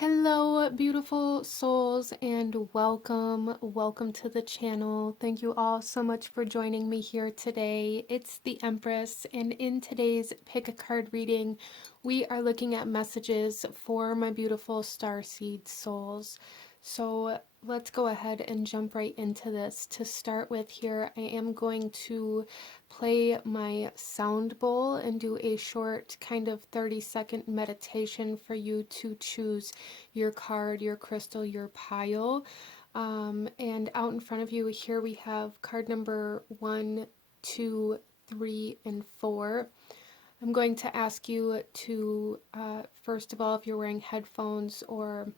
Hello, beautiful souls, and welcome to the channel. Thank you all so much for joining me here today. It's the Empress, and in today's pick a card reading, we are looking at messages for my beautiful starseed souls. So let's go ahead and jump right into this. To start with here, I am going to play my sound bowl and do a short kind of 30-second meditation for you to choose your card, your crystal, your pile. And out in front of you here we have card number 1, 2, 3, and 4. I'm going to ask you to, first of all, if you're wearing headphones or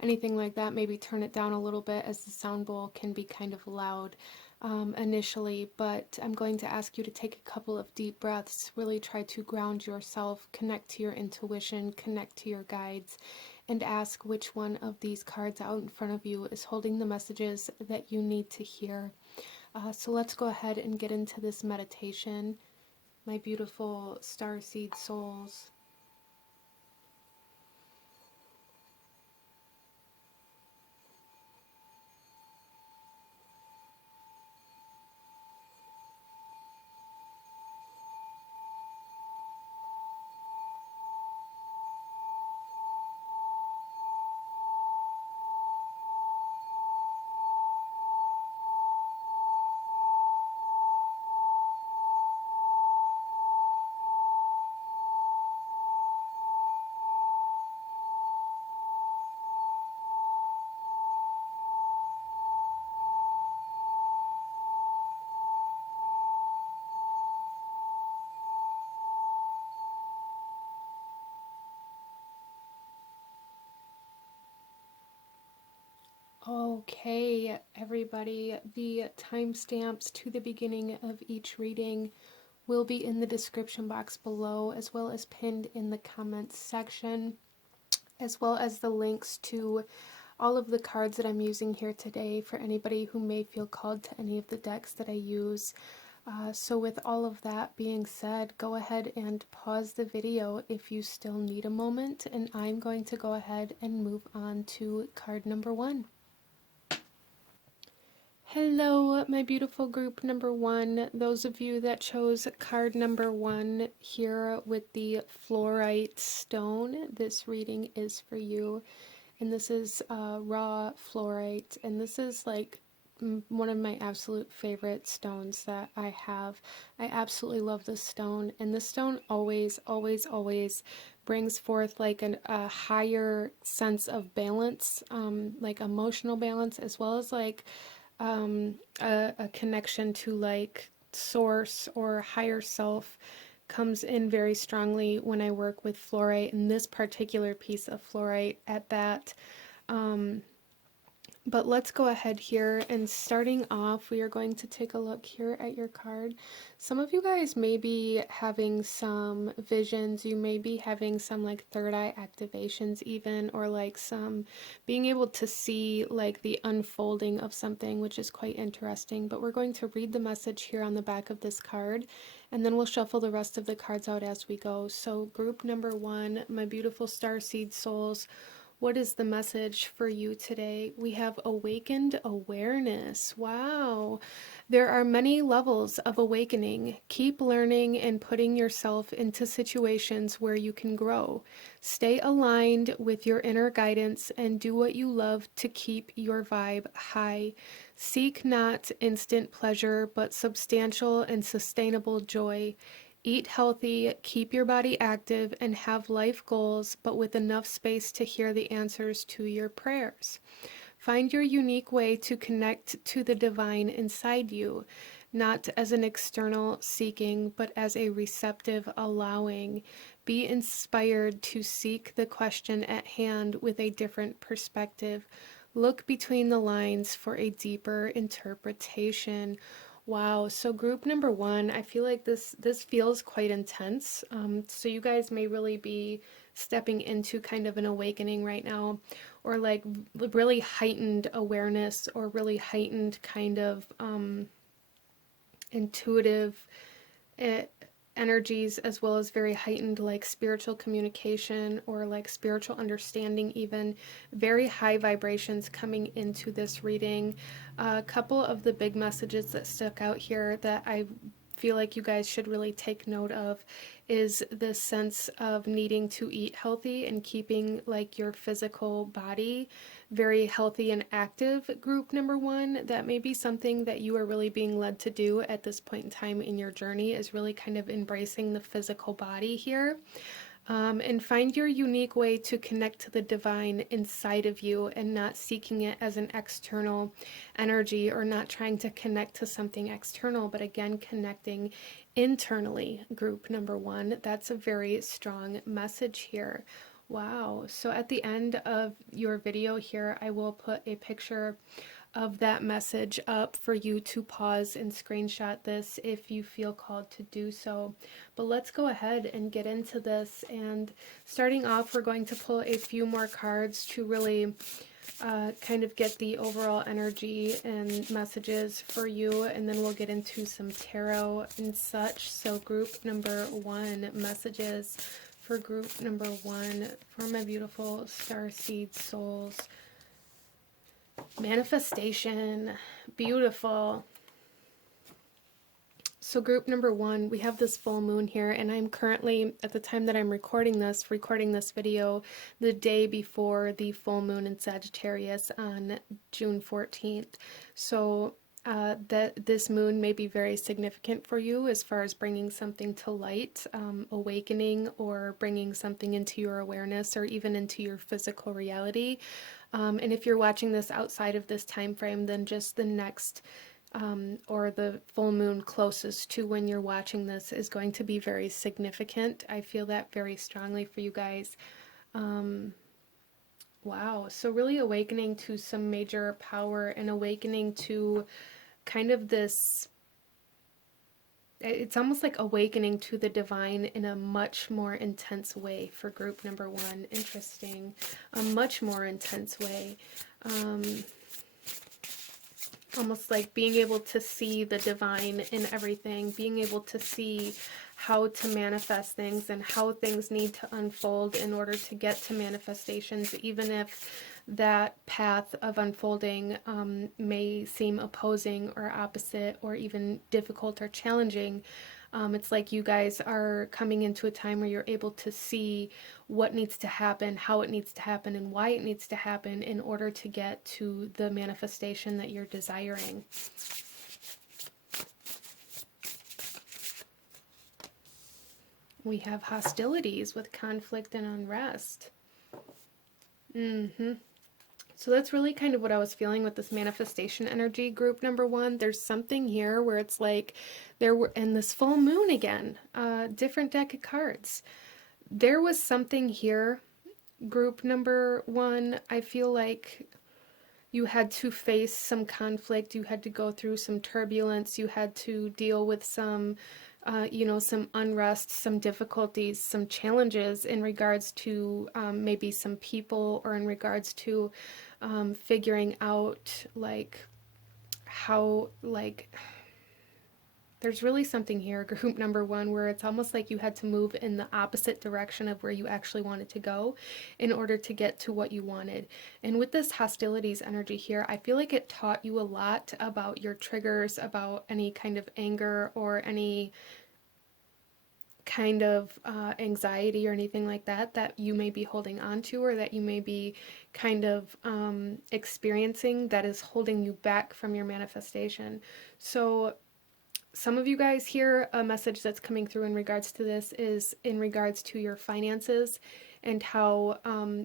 anything like that, maybe turn it down a little bit as the sound bowl can be kind of loud initially. But I'm going to ask you to take a couple of deep breaths, really try to ground yourself, connect to your intuition, connect to your guides, and ask which one of these cards out in front of you is holding the messages that you need to hear. So let's go ahead and get into this meditation, my beautiful starseed souls. Okay, everybody, the timestamps to the beginning of each reading will be in the description box below, as well as pinned in the comments section, as well as the links to all of the cards that I'm using here today for anybody who may feel called to any of the decks that I use. So with all of that being said, go ahead and pause the video if you still need a moment, and I'm going to go ahead and move on to card number 1. Hello, my beautiful group number 1. Those of you that chose card number 1 here with the fluorite stone, this reading is for you. And this is raw fluorite, and this is like one of my absolute favorite stones that I have. I absolutely love this stone, and this stone always, always, always brings forth like a higher sense of balance, like emotional balance, as well as like a connection to like source or higher self comes in very strongly when I work with fluorite, and this particular piece of fluorite at that. But let's go ahead here, and starting off, we are going to take a look here at your card. Some of you guys may be having some visions, you may be having some like third eye activations even, or like some being able to see like the unfolding of something, which is quite interesting. But we're going to read the message here on the back of this card, and then we'll shuffle the rest of the cards out as we go. So group number 1, my beautiful starseed souls, what is the message for you today? We have awakened awareness. Wow. There are many levels of awakening. Keep learning and putting yourself into situations where you can grow. Stay aligned with your inner guidance and do what you love to keep your vibe high. Seek not instant pleasure, but substantial and sustainable joy. Eat healthy, keep your body active, and have life goals, but with enough space to hear the answers to your prayers. Find your unique way to connect to the divine inside you, not as an external seeking, but as a receptive allowing. Be inspired to seek the question at hand with a different perspective. Look between the lines for a deeper interpretation. Wow, so group number 1, I feel like this feels quite intense. So you guys may really be stepping into kind of an awakening right now, or like really heightened awareness, or really heightened kind of intuitive energies, as well as very heightened like spiritual communication or like spiritual understanding, even very high vibrations coming into this reading. A couple of the big messages that stuck out here that I feel like you guys should really take note of is this sense of needing to eat healthy and keeping like your physical body very healthy and active. Group number one, that may be something that you are really being led to do at this point in time in your journey, is really kind of embracing the physical body here. And find your unique way to connect to the divine inside of you and not seeking it as an external energy, or not trying to connect to something external, but again, connecting internally. Group number one, that's a very strong message here. Wow. So at the end of your video here, I will put a picture of that message up for you to pause and screenshot this if you feel called to do so. But let's go ahead and get into this. And starting off, we're going to pull a few more cards to really kind of get the overall energy and messages for you, and then we'll get into some tarot and such. So group number one, messages for group number one for my beautiful Starseed souls. Manifestation. Beautiful. So group number one, we have this full moon here, and I'm currently, at the time that I'm recording this video the day before the full moon in Sagittarius on June 14th. So that this moon may be very significant for you as far as bringing something to light, awakening, or bringing something into your awareness or even into your physical reality. And if you're watching this outside of this time frame, then just the next or the full moon closest to when you're watching this is going to be very significant. I feel that very strongly for you guys. Wow. So really awakening to some major power and awakening to kind of this, it's almost like awakening to the divine in a much more intense way for group number one. Interesting. A much more intense way. Almost like being able to see the divine in everything, being able to see how to manifest things and how things need to unfold in order to get to manifestations, even if that path of unfolding may seem opposing or opposite or even difficult or challenging. It's like you guys are coming into a time where you're able to see what needs to happen, how it needs to happen, and why it needs to happen in order to get to the manifestation that you're desiring. We have hostilities with conflict and unrest. So that's really kind of what I was feeling with this manifestation energy, group number one. There's something here where it's like there were, and this full moon again, different deck of cards. There was something here, group number one. I feel like you had to face some conflict, you had to go through some turbulence, you had to deal with some some unrest, some difficulties, some challenges in regards to maybe some people, or in regards to figuring out like how, like, there's really something here, group number one, where it's almost like you had to move in the opposite direction of where you actually wanted to go in order to get to what you wanted. And with this hostilities energy here, I feel like it taught you a lot about your triggers, about any kind of anger or any kind of anxiety or anything like that that you may be holding on to, or that you may be kind of experiencing that is holding you back from your manifestation. So some of you guys here, a message that's coming through in regards to this is in regards to your finances, and how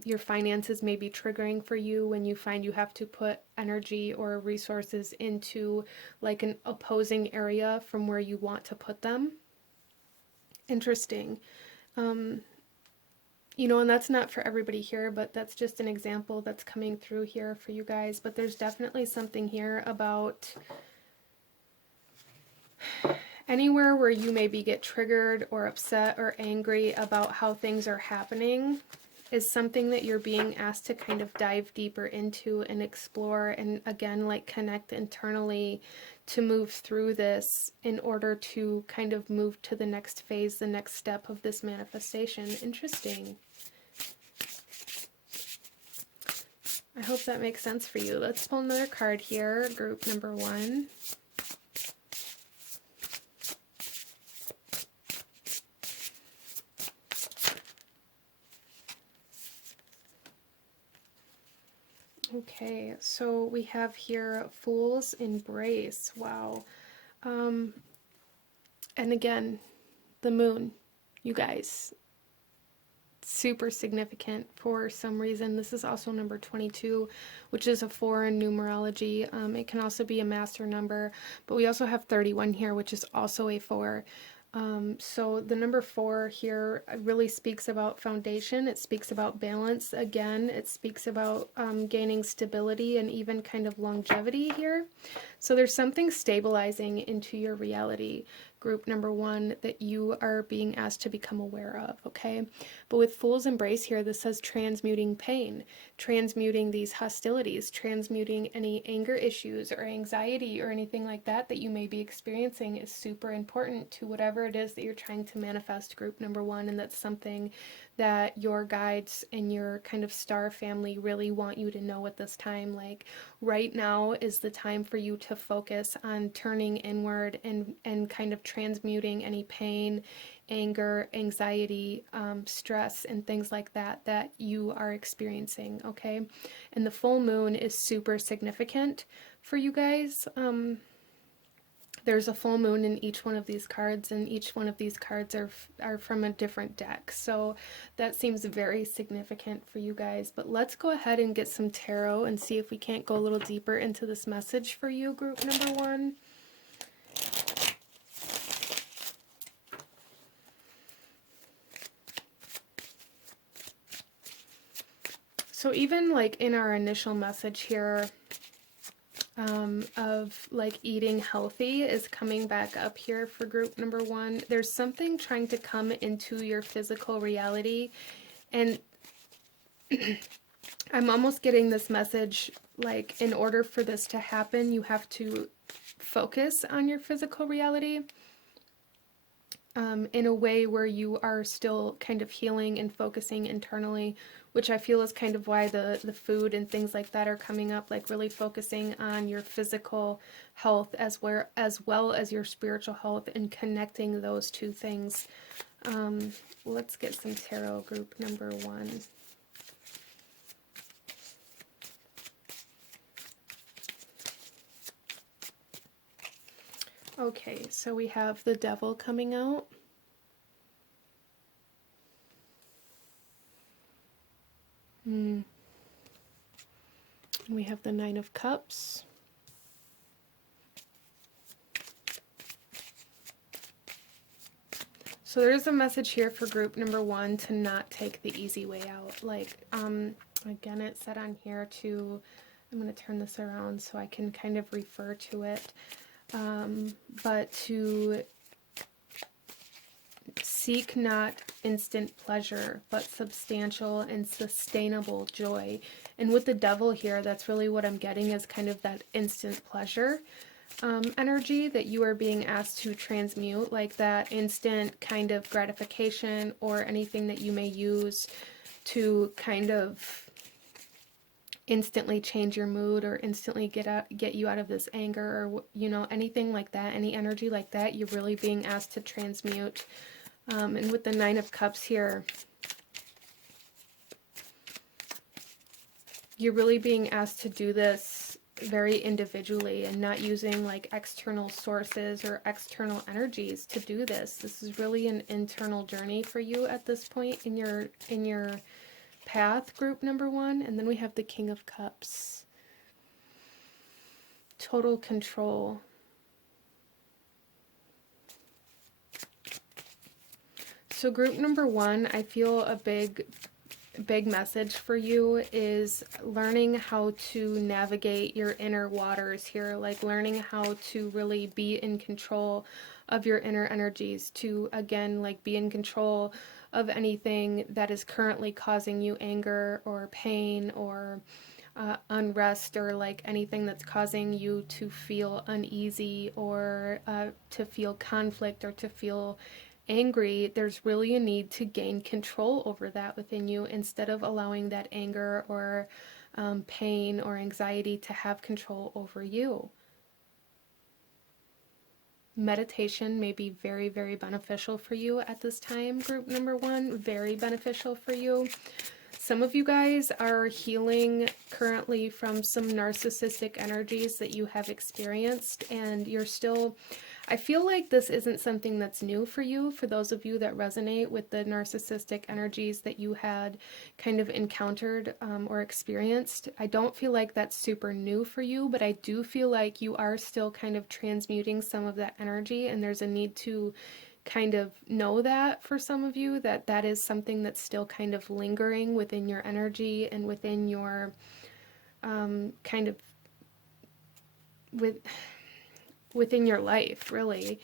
your finances may be triggering for you when you find you have to put energy or resources into like an opposing area from where you want to put them. Interesting. And that's not for everybody here, but that's just an example that's coming through here for you guys. But there's definitely something here about anywhere where you maybe get triggered or upset or angry about how things are happening. is something that you're being asked to kind of dive deeper into and explore, and again, like connect internally to move through this in order to kind of move to the next phase, the next step of this manifestation. Interesting. I hope that makes sense for you. Let's pull another card here, group number 1. Okay, so we have here Fool's Embrace. Wow. And again, the moon, you guys. Super significant for some reason. This is also number 22, which is a 4 in numerology. It can also be a master number, but we also have 31 here, which is also a 4. So the number 4 here really speaks about foundation. It speaks about balance. Again, it speaks about gaining stability and even kind of longevity here. So there's something stabilizing into your reality, group number 1, that you are being asked to become aware of, okay? But with Fool's Embrace here, this says transmuting pain, transmuting these hostilities, transmuting any anger issues or anxiety or anything like that that you may be experiencing is super important to whatever it is that you're trying to manifest, group number 1, and that's something that your guides and your kind of star family really want you to know at this time. Like, right now is the time for you to focus on turning inward and kind of transmuting any pain, anger, anxiety, stress, and things like that that you are experiencing, okay? And the full moon is super significant for you guys. There's a full moon in each one of these cards, and each one of these cards are from a different deck. So that seems very significant for you guys. But let's go ahead and get some tarot and see if we can't go a little deeper into this message for you, group number 1. So even like in our initial message here, of like eating healthy is coming back up here for group number 1. There's something trying to come into your physical reality, and I'm almost getting this message like, in order for this to happen, you have to focus on your physical reality in a way where you are still kind of healing and focusing internally, which I feel is kind of why the food and things like that are coming up, like really focusing on your physical health as well as your spiritual health, and connecting those two things. Let's get some tarot, group number 1. Okay, so we have the Devil coming out. And we have the Nine of Cups. So there's a message here for group number 1 to not take the easy way out. Like, again, it said on here to, I'm going to turn this around so I can kind of refer to it, but to seek not instant pleasure, but substantial and sustainable joy. And with the Devil here, that's really what I'm getting, is kind of that instant pleasure energy that you are being asked to transmute, like that instant kind of gratification or anything that you may use to kind of instantly change your mood or instantly get you out of this anger, or, you know, anything like that, any energy like that, you're really being asked to transmute. And with the Nine of Cups here, you're really being asked to do this very individually and not using like external sources or external energies to do this. This is really an internal journey for you at this point in your path, group number 1. And then we have the King of Cups. Total control. So group number 1, I feel a big message for you is learning how to navigate your inner waters here, like learning how to really be in control of your inner energies, to again like be in control of anything that is currently causing you anger or pain or unrest, or like anything that's causing you to feel uneasy or to feel conflict or to feel angry. There's really a need to gain control over that within you instead of allowing that anger or pain or anxiety to have control over you. Meditation may be very, very beneficial for you at this time, group number one. Very beneficial for you. Some of you guys are healing currently from some narcissistic energies that you have experienced, and you're still, I feel like this isn't something that's new for you. For those of you that resonate with the narcissistic energies that you had kind of encountered or experienced, I don't feel like that's super new for you, but I do feel like you are still kind of transmuting some of that energy, and there's a need to kind of know that for some of you, that that is something that's still kind of lingering within your energy and within your kind of within your life, really.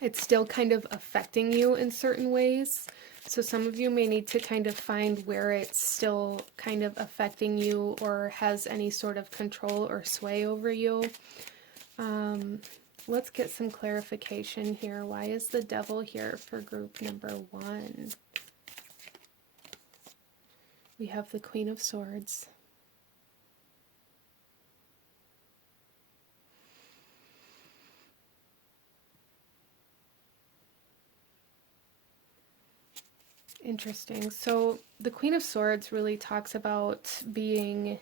It's still kind of affecting you in certain ways. So some of you may need to kind of find where it's still kind of affecting you or has any sort of control or sway over you. Let's get some clarification here. Why is the devil here for group number one? We have the Queen of Swords. Interesting. So the Queen of Swords really talks about being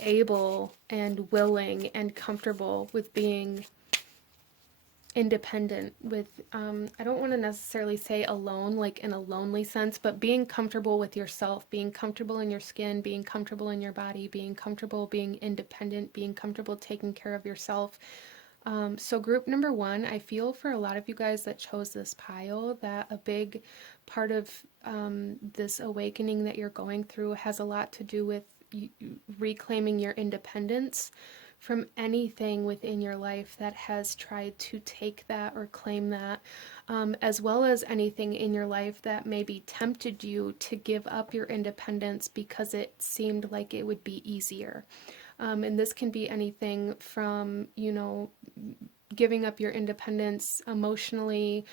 able and willing and comfortable with being independent, with I don't want to necessarily say alone like in a lonely sense, but being comfortable with yourself, being comfortable in your skin, being comfortable in your body, being comfortable being independent, being comfortable taking care of yourself. So group number one, I feel for a lot of you guys that chose this pile that a big part of this awakening that you're going through has a lot to do with reclaiming your independence from anything within your life that has tried to take that or claim that, as well as anything in your life that maybe tempted you to give up your independence because it seemed like it would be easier. And this can be anything from, you know, giving up your independence emotionally,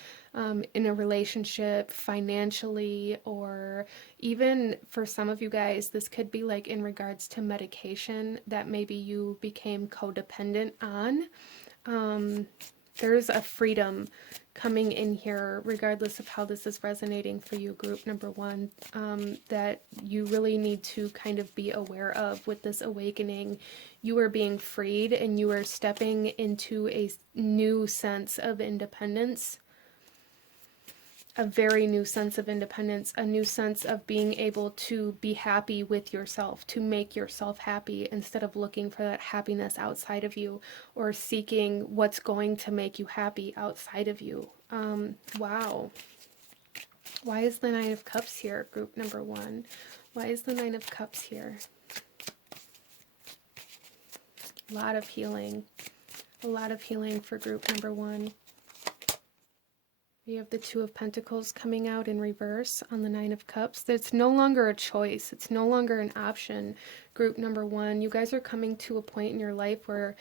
in a relationship, financially, or even for some of you guys, this could be like in regards to medication that maybe you became codependent on. There's a freedom coming in here, regardless of how this is resonating for you, group number one, that you really need to kind of be aware of with this awakening. You are being freed and you are stepping into a new sense of independence, a very new sense of independence, a new sense of being able to be happy with yourself, to make yourself happy instead of looking for that happiness outside of you or seeking what's going to make you happy outside of you. Wow. Why is the Nine of Cups here, group number one? Why is the Nine of Cups here? A lot of healing. A lot of healing for group number one. We have the Two of Pentacles coming out in reverse on the Nine of Cups. It's no longer a choice. It's no longer an option. Group number one, you guys are coming to a point in your life where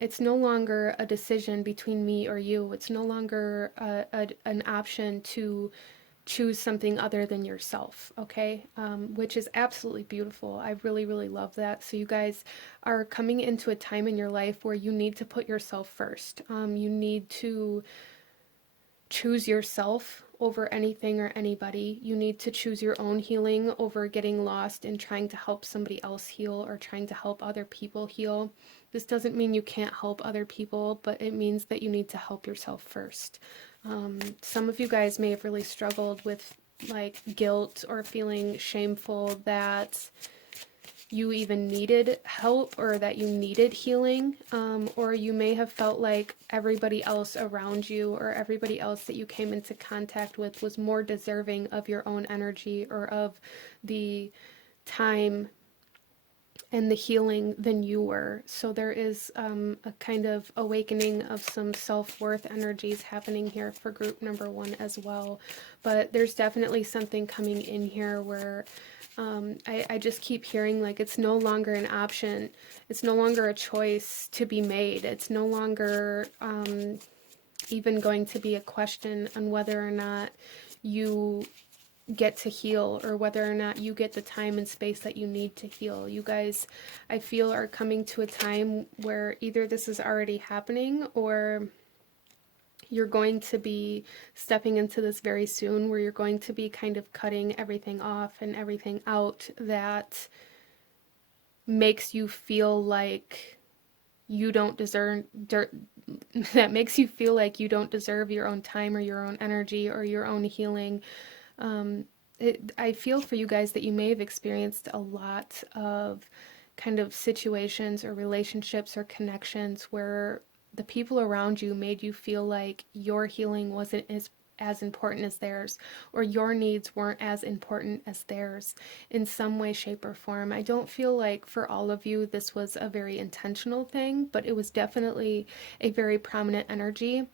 it's no longer a decision between me or you. It's no longer an option to choose something other than yourself, okay? Which is absolutely beautiful. I really, really love that. So you guys are coming into a time in your life where you need to put yourself first. You need to choose yourself over anything or anybody. You need to choose your own healing over getting lost in trying to help somebody else heal or trying to help other people heal. This doesn't mean you can't help other people, but it means that you need to help yourself first. Some of you guys may have really struggled with like guilt or feeling shameful that you even needed help or that you needed healing, or you may have felt like everybody else around you or everybody else that you came into contact with was more deserving of your own energy or of the time and the healing than you were. So there is a kind of awakening of some self-worth energies happening here for group number 1 as well. But there's definitely something coming in here where I just keep hearing like it's no longer an option. It's no longer a choice to be made. It's no longer even going to be a question on whether or not you get to heal or whether or not you get the time and space that you need to heal. You guys, I feel, are coming to a time where either this is already happening or you're going to be stepping into this very soon, where you're going to be kind of cutting everything off and everything out that makes you feel like you don't deserve that makes you feel like you don't deserve your own time or your own energy or your own healing. I feel for you guys that you may have experienced a lot of kind of situations or relationships or connections where the people around you made you feel like your healing wasn't as important as theirs, or your needs weren't as important as theirs in some way, shape, or form. I don't feel like for all of you this was a very intentional thing, but it was definitely a very prominent energy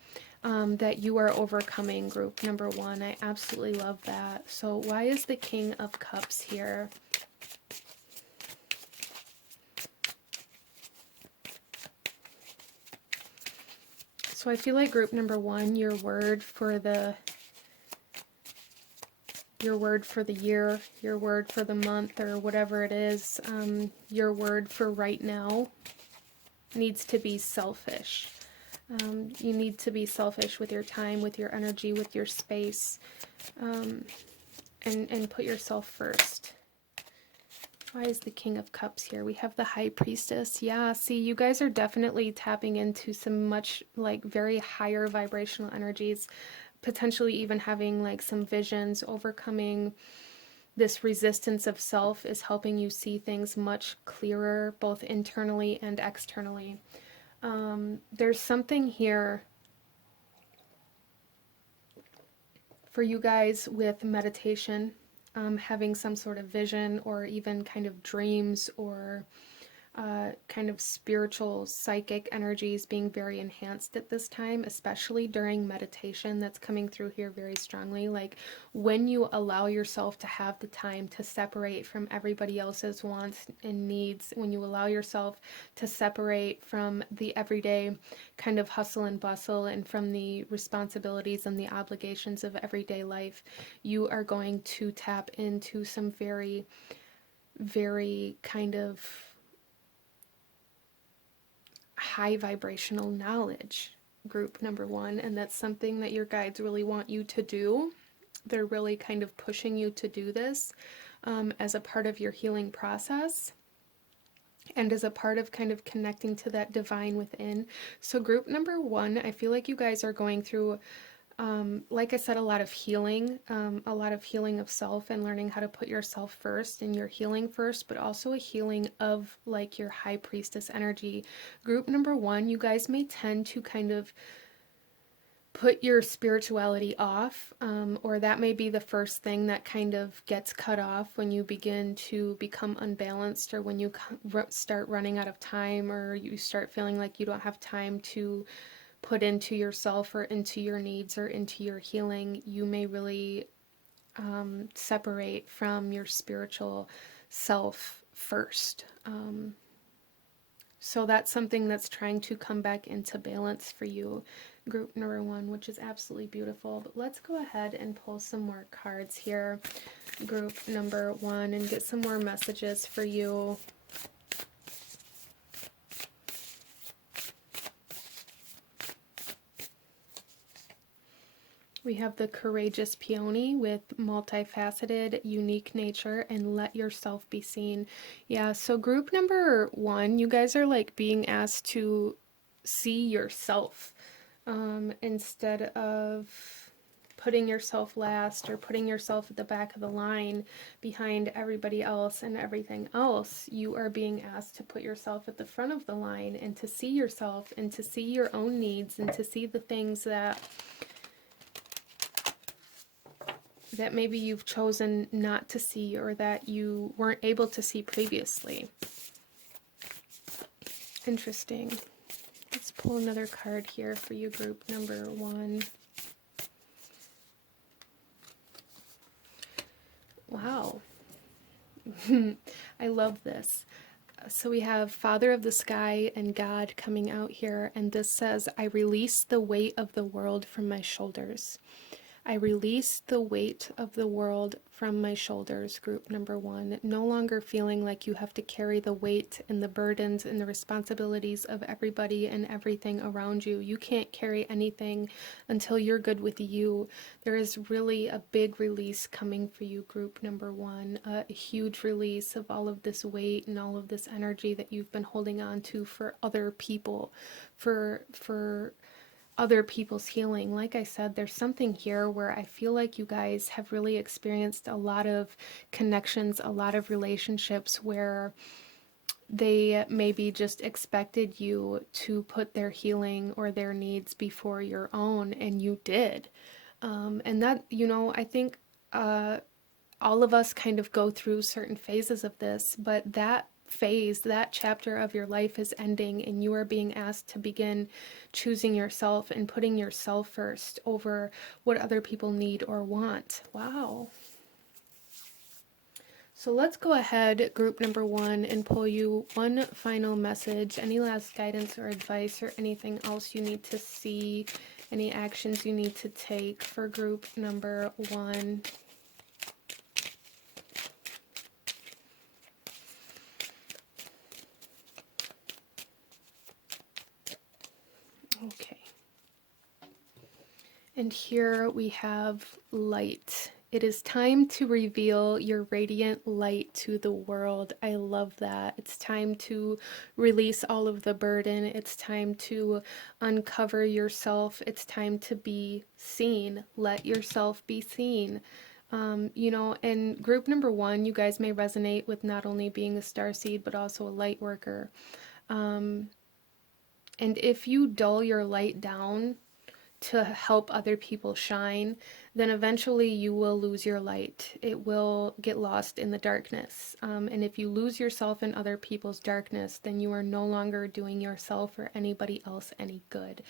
that you are overcoming, group number 1. I absolutely love that. So why is the King of Cups here? So I feel like group number 1, your word for the year, your word for the month, or whatever it is, your word for right now needs to be selfish. You need to be selfish with your time, with your energy, with your space, and put yourself first. Why is the King of Cups here? We have the High Priestess. Yeah, see, you guys are definitely tapping into some much, like, very higher vibrational energies, potentially even having, like, some visions. Overcoming this resistance of self is helping you see things much clearer, both internally and externally. There's something here for you guys with meditation, having some sort of vision or even kind of dreams or kind of spiritual psychic energies being very enhanced at this time, especially during meditation. That's coming through here very strongly. Like when you allow yourself to have the time to separate from everybody else's wants and needs, when you allow yourself to separate from the everyday kind of hustle and bustle and from the responsibilities and the obligations of everyday life, you are going to tap into some very, very kind of high vibrational knowledge, group number 1, and that's something that your guides really want you to do. They're really kind of pushing you to do this as a part of your healing process and as a part of kind of connecting to that divine within. So group number 1, I feel like you guys are going through like I said, a lot of healing of self and learning how to put yourself first and your healing first, but also a healing of like your High Priestess energy. Group number 1, you guys may tend to kind of put your spirituality off, or that may be the first thing that kind of gets cut off when you begin to become unbalanced, or when you start running out of time, or you start feeling like you don't have time to put into yourself or into your needs or into your healing. You may really separate from your spiritual self first. So that's something that's trying to come back into balance for you, group number 1, which is absolutely beautiful. But let's go ahead and pull some more cards here, group number 1, and get some more messages for you. We have the Courageous Peony with multifaceted, unique nature and let yourself be seen. Yeah, so group number 1, you guys are like being asked to see yourself instead of putting yourself last or putting yourself at the back of the line behind everybody else and everything else. You are being asked to put yourself at the front of the line and to see yourself and to see your own needs and to see the things that maybe you've chosen not to see or that you weren't able to see previously. Interesting. Let's pull another card here for you, group number 1. Wow. I love this. So we have Father of the Sky and God coming out here, and this says, I release the weight of the world from my shoulders. I release the weight of the world from my shoulders, group number 1. No longer feeling like you have to carry the weight and the burdens and the responsibilities of everybody and everything around you. You can't carry anything until you're good with you. There is really a big release coming for you, group number 1. A huge release of all of this weight and all of this energy that you've been holding on to for other people, for other people's healing. Like I said, there's something here where I feel like you guys have really experienced a lot of connections, a lot of relationships where they maybe just expected you to put their healing or their needs before your own, and you did. And that, I think all of us kind of go through certain phases of this, but that phase, that chapter of your life is ending, and you are being asked to begin choosing yourself and putting yourself first over what other people need or want. Wow. So let's go ahead, group number 1, and pull you one final message. Any last guidance or advice or anything else you need to see, any actions you need to take for group number 1. Okay. And here we have light. It is time to reveal your radiant light to the world. I love that. It's time to release all of the burden. It's time to uncover yourself. It's time to be seen. Let yourself be seen. In group number 1, you guys may resonate with not only being a starseed, but also a light worker. And if you dull your light down to help other people shine, then eventually you will lose your light. It will get lost in the darkness. And if you lose yourself in other people's darkness, then you are no longer doing yourself or anybody else any good.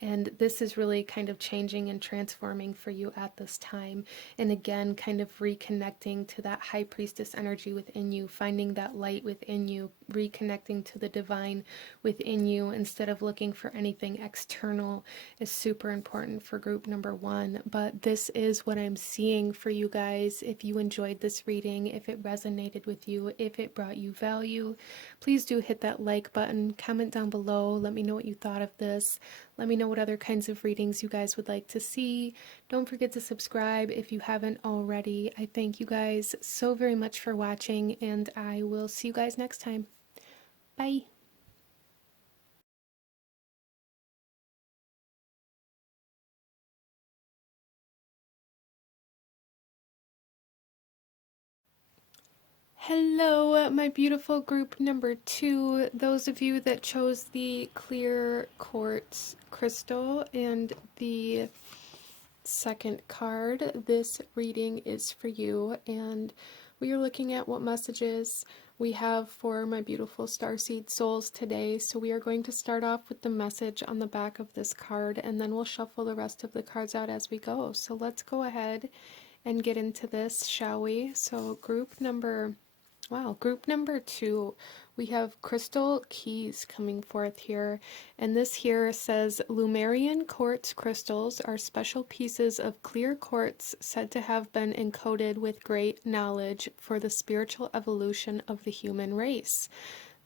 And this is really kind of changing and transforming for you at this time. And again, kind of reconnecting to that high priestess energy within you, finding that light within you, reconnecting to the divine within you instead of looking for anything external is super important for group number 1. But this is what I'm seeing for you guys. If you enjoyed this reading, if it resonated with you, if it brought you value, please do hit that like button, comment down below, let me know what you thought of this. Let me know what other kinds of readings you guys would like to see. Don't forget to subscribe if you haven't already. I thank you guys so very much for watching, and I will see you guys next time. Bye. Hello, my beautiful group number 2. Those of you that chose the clear quartz crystal and the second card, this reading is for you, and we are looking at what messages we have for my beautiful starseed souls today. So we are going to start off with the message on the back of this card, and then we'll shuffle the rest of the cards out as we go. So let's go ahead and get into this, shall we? So group number 2, we have crystal keys coming forth here, and this here says Lumerian quartz crystals are special pieces of clear quartz said to have been encoded with great knowledge for the spiritual evolution of the human race.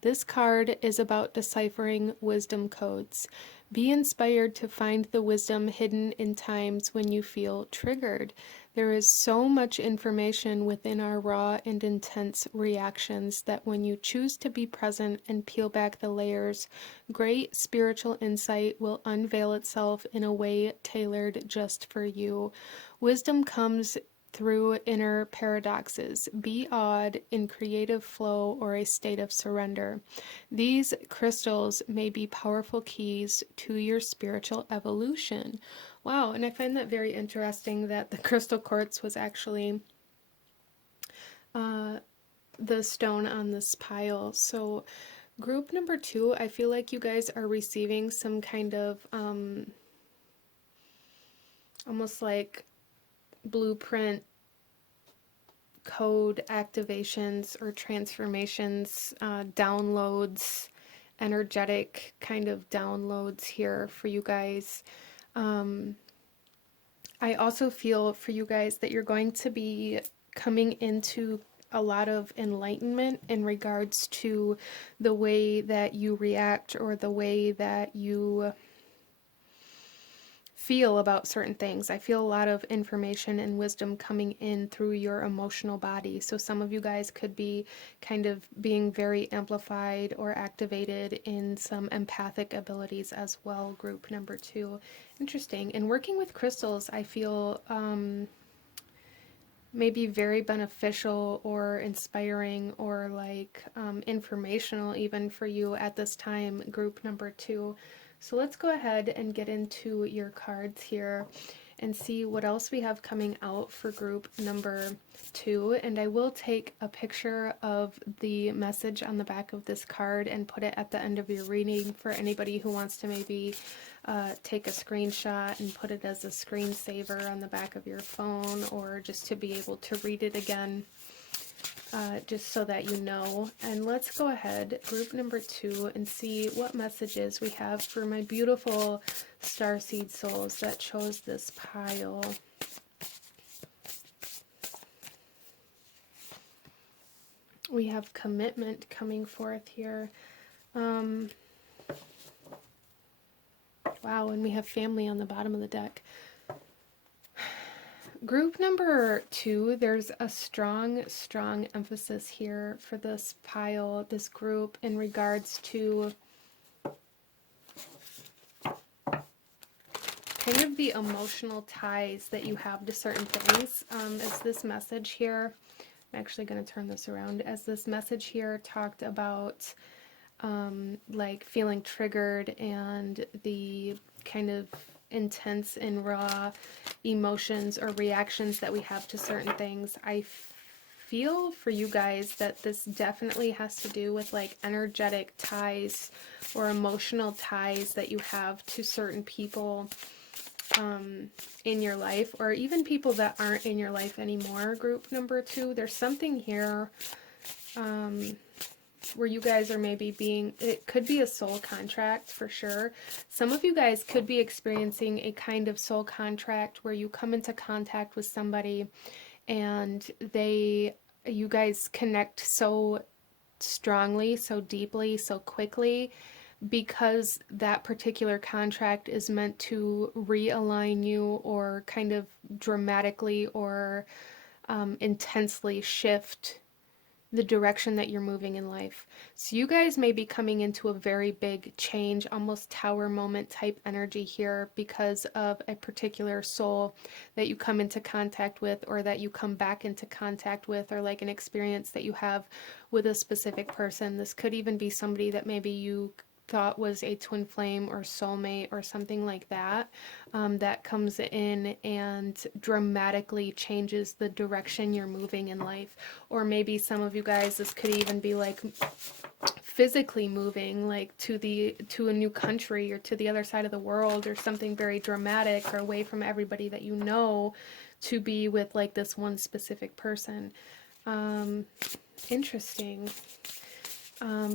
This card is about deciphering wisdom codes. Be inspired to find the wisdom hidden in times when you feel triggered. There is so much information within our raw and intense reactions that when you choose to be present and peel back the layers, great spiritual insight will unveil itself in a way tailored just for you. Wisdom comes through inner paradoxes. Be awed in creative flow or a state of surrender. These crystals may be powerful keys to your spiritual evolution. Wow, and I find that very interesting that the crystal quartz was actually the stone on this pile. So Group number 2, I feel like you guys are receiving some kind of almost like blueprint code activations or transformations, downloads, energetic kind of downloads here for you guys. I also feel for you guys that you're going to be coming into a lot of enlightenment in regards to the way that you react or the way that you feel about certain things. I feel a lot of information and wisdom coming in through your emotional body. So some of you guys could be kind of being very amplified or activated in some empathic abilities as well, group number 2. Interesting. And working with crystals, I feel maybe very beneficial or inspiring or like informational even for you at this time, group number 2. So let's go ahead and get into your cards here and see what else we have coming out for group number 2. And I will take a picture of the message on the back of this card and put it at the end of your reading for anybody who wants to maybe take a screenshot and put it as a screensaver on the back of your phone, or just to be able to read it again, just so that you know. And let's go ahead, group number 2, and see what messages we have for my beautiful starseed souls that chose this pile. We have commitment coming forth here. Wow, and we have family on the bottom of the deck. Group number 2, there's a strong emphasis here for this pile, this group, in regards to kind of the emotional ties that you have to certain things. As this message here, I'm actually going to turn this around, as this message here talked about like feeling triggered and the kind of intense and raw emotions or reactions that we have to certain things. I feel for you guys that this definitely has to do with like energetic ties or emotional ties that you have to certain people in your life, or even people that aren't in your life anymore, group number 2. There's something here where you guys are maybe being, it could be a soul contract for sure. Some of you guys could be experiencing a kind of soul contract where you come into contact with somebody and you guys connect so strongly, so deeply, so quickly, because that particular contract is meant to realign you or kind of dramatically or intensely shift the direction that you're moving in life. So you guys may be coming into a very big change, almost tower moment type energy here, because of a particular soul that you come into contact with, or that you come back into contact with, or like an experience that you have with a specific person. This could even be somebody that maybe you thought was a twin flame or soulmate or something like that, that comes in and dramatically changes the direction you're moving in life. Or maybe some of you guys, this could even be like physically moving, like to a new country or to the other side of the world, or something very dramatic, or away from everybody that you know, to be with like this one specific person. Interesting.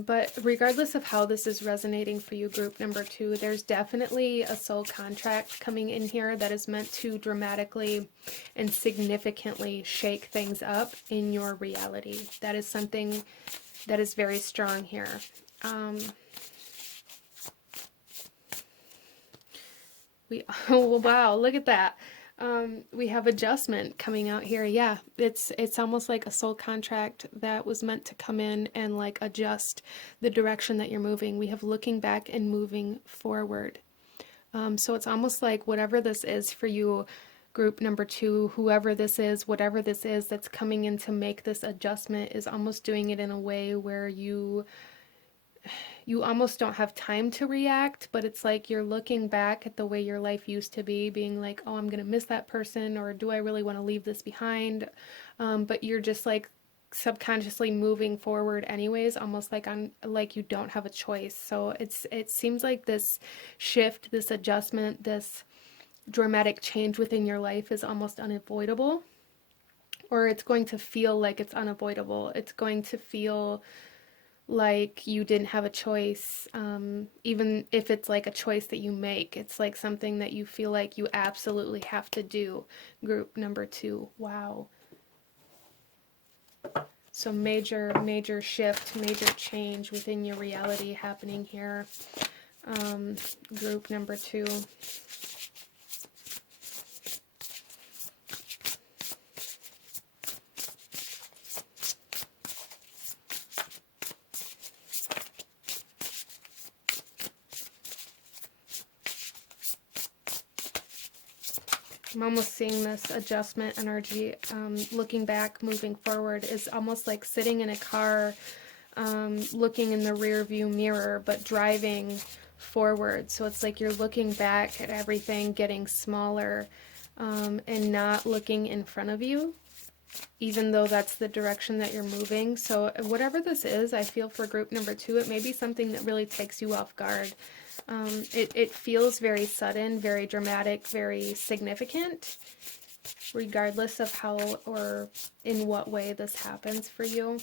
But regardless of how this is resonating for you, group number 2, there's definitely a soul contract coming in here that is meant to dramatically and significantly shake things up in your reality. That is something that is very strong here. Oh, wow, look at that. We have adjustment coming out here. Yeah, it's almost like a soul contract that was meant to come in and like adjust the direction that you're moving. We have looking back and moving forward. So it's almost like whatever this is for you, group number 2, whoever this is, whatever this is that's coming in to make this adjustment, is almost doing it in a way where you almost don't have time to react, but it's like you're looking back at the way your life used to be, being like, oh, I'm gonna miss that person, or do I really want to leave this behind? But you're just like subconsciously moving forward anyways, almost like you don't have a choice. So it seems like this shift, this adjustment, this dramatic change within your life is almost unavoidable, or it's going to feel like it's unavoidable. It's going to feel like you didn't have a choice, even if it's like a choice that you make. It's like something that you feel like you absolutely have to do. Group number 2. Wow. So major shift, major change within your reality happening here. Group number 2. I'm almost seeing this adjustment energy, looking back, moving forward, is almost like sitting in a car, looking in the rear view mirror, but driving forward. So it's like you're looking back at everything getting smaller, and not looking in front of you, even though that's the direction that you're moving. So whatever this is, I feel for group number 2, it may be something that really takes you off guard. It feels very sudden, very dramatic, very significant, regardless of how or in what way this happens for you.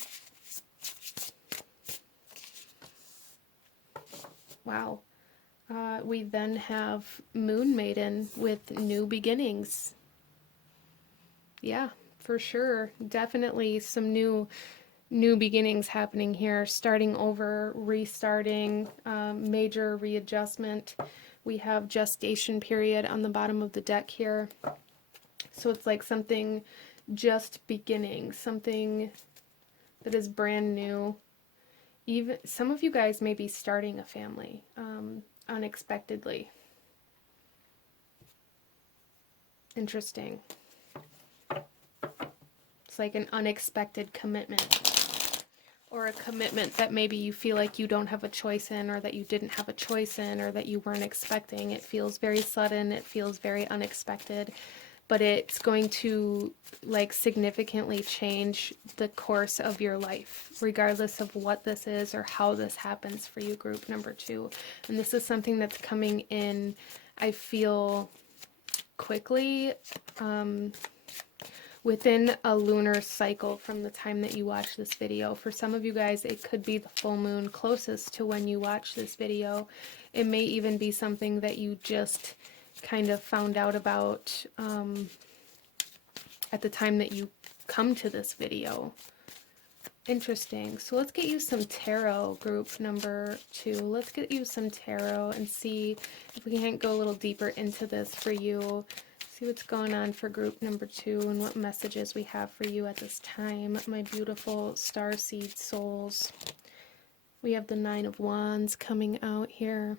Wow. We then have Moon Maiden with new beginnings. Yeah, for sure. Definitely some new beginnings happening here, starting over, restarting, major readjustment. We have gestation period on the bottom of the deck here. So it's like something just beginning, something that is brand new. Even some of you guys may be starting a family, unexpectedly. Interesting. It's like an unexpected commitment, or a commitment that maybe you feel like you don't have a choice in, or that you didn't have a choice in, or that you weren't expecting. It feels very sudden, it feels very unexpected, but it's going to like significantly change the course of your life, regardless of what this is or how this happens for you, group number 2. And this is something that's coming in, I feel, quickly, within a lunar cycle from the time that you watch this video. For some of you guys, it could be the full moon closest to when you watch this video. It may even be something that you just kind of found out about at the time that you come to this video. Interesting. So let's get you some tarot, group number 2. Let's get you some tarot and see if we can't go a little deeper into this for you. See what's going on for group number 2 and what messages we have for you at this time, my beautiful Starseed souls. We have the 9 of Wands coming out here.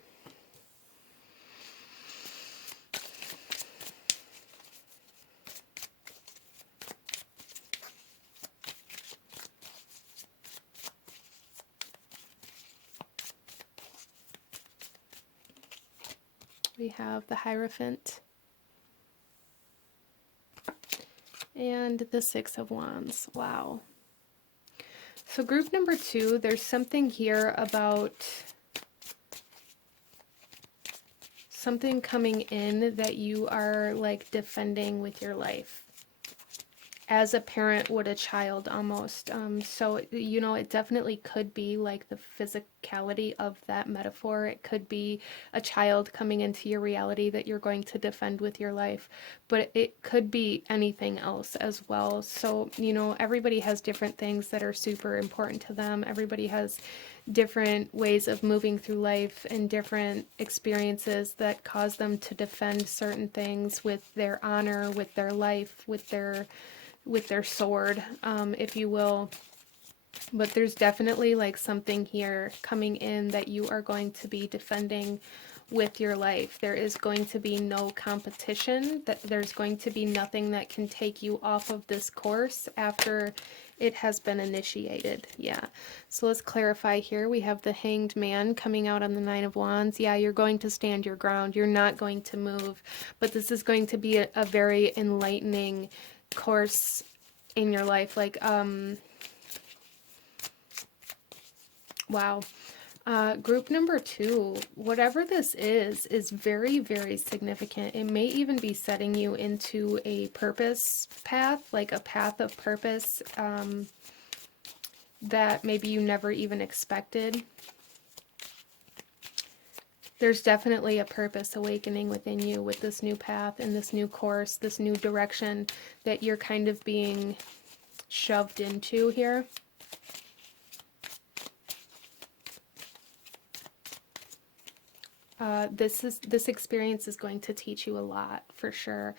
We have the Hierophant. And the 6 of Wands. Wow. So group number 2, there's something here about something coming in that you are like defending with your life, as a parent would a child almost. So, you know, it definitely could be like the physicality of that metaphor. It could be a child coming into your reality that you're going to defend with your life, but it could be anything else as well. So, you know, everybody has different things that are super important to them. Everybody has different ways of moving through life and different experiences that cause them to defend certain things with their honor, with their life, with their sword, if you will. But there's definitely like something here coming in that you are going to be defending with your life. There is going to be no competition, that there's going to be nothing that can take you off of this course after it has been initiated. Yeah. So let's clarify here. We have the Hanged Man coming out on the 9 of Wands. Yeah, you're going to stand your ground. You're not going to move. But this is going to be a very enlightening course in your life. Like, Wow. Group number 2, whatever this is very, very significant. It may even be setting you into a purpose path, like a path of purpose that maybe you never even expected. There's definitely a purpose awakening within you with this new path and this new course, this new direction that you're kind of being shoved into here. This experience is going to teach you a lot, for sure.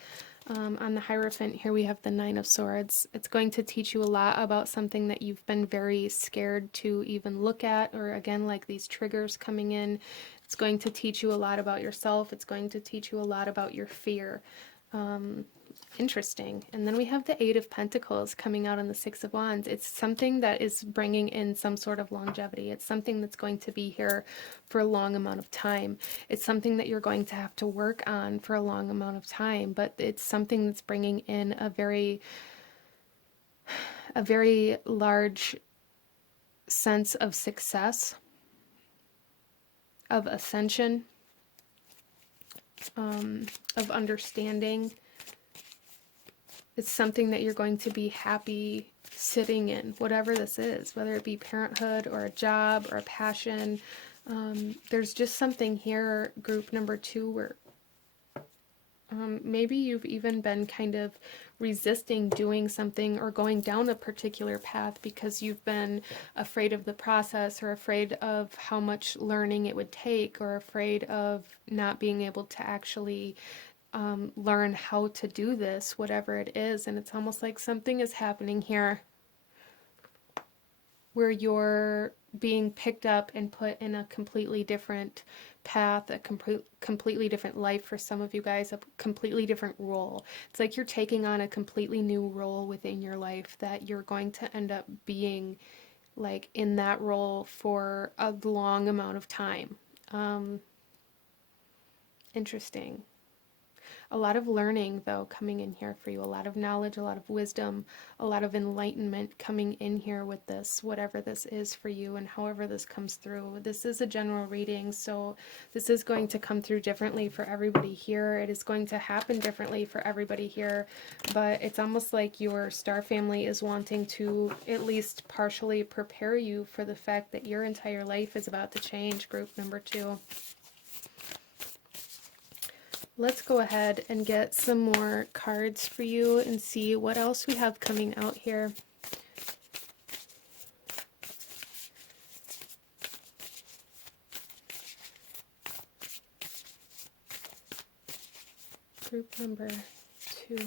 On the Hierophant here we have the Nine of Swords. It's going to teach you a lot about something that you've been very scared to even look at, or again, like these triggers coming in. It's going to teach you a lot about yourself. It's going to teach you a lot about your fear. Interesting. And then we have the Eight of Pentacles coming out on the Six of Wands. It's something that is bringing in some sort of longevity. It's something that's going to be here for a long amount of time. It's something that you're going to have to work on for a long amount of time, but it's something that's bringing in a very large sense of success, of ascension, of understanding. It's something that you're going to be happy sitting in, whatever this is, whether it be parenthood or a job or a passion. There's just something here, group number 2, where maybe you've even been kind of resisting doing something or going down a particular path because you've been afraid of the process, or afraid of how much learning it would take, or afraid of not being able to actually learn how to do this, whatever it is. And it's almost like something is happening here where you're being picked up and put in a completely different path, a completely different life for some of you guys, a completely different role. It's like you're taking on a completely new role within your life that you're going to end up being like in that role for a long amount of time. Interesting. A lot of learning, though, coming in here for you. A lot of knowledge, a lot of wisdom, a lot of enlightenment coming in here with this, whatever this is for you and however this comes through. This is a general reading, so this is going to come through differently for everybody here. It is going to happen differently for everybody here, but it's almost like your star family is wanting to at least partially prepare you for the fact that your entire life is about to change, group number 2. Let's go ahead and get some more cards for you and see what else we have coming out here. Group number 2.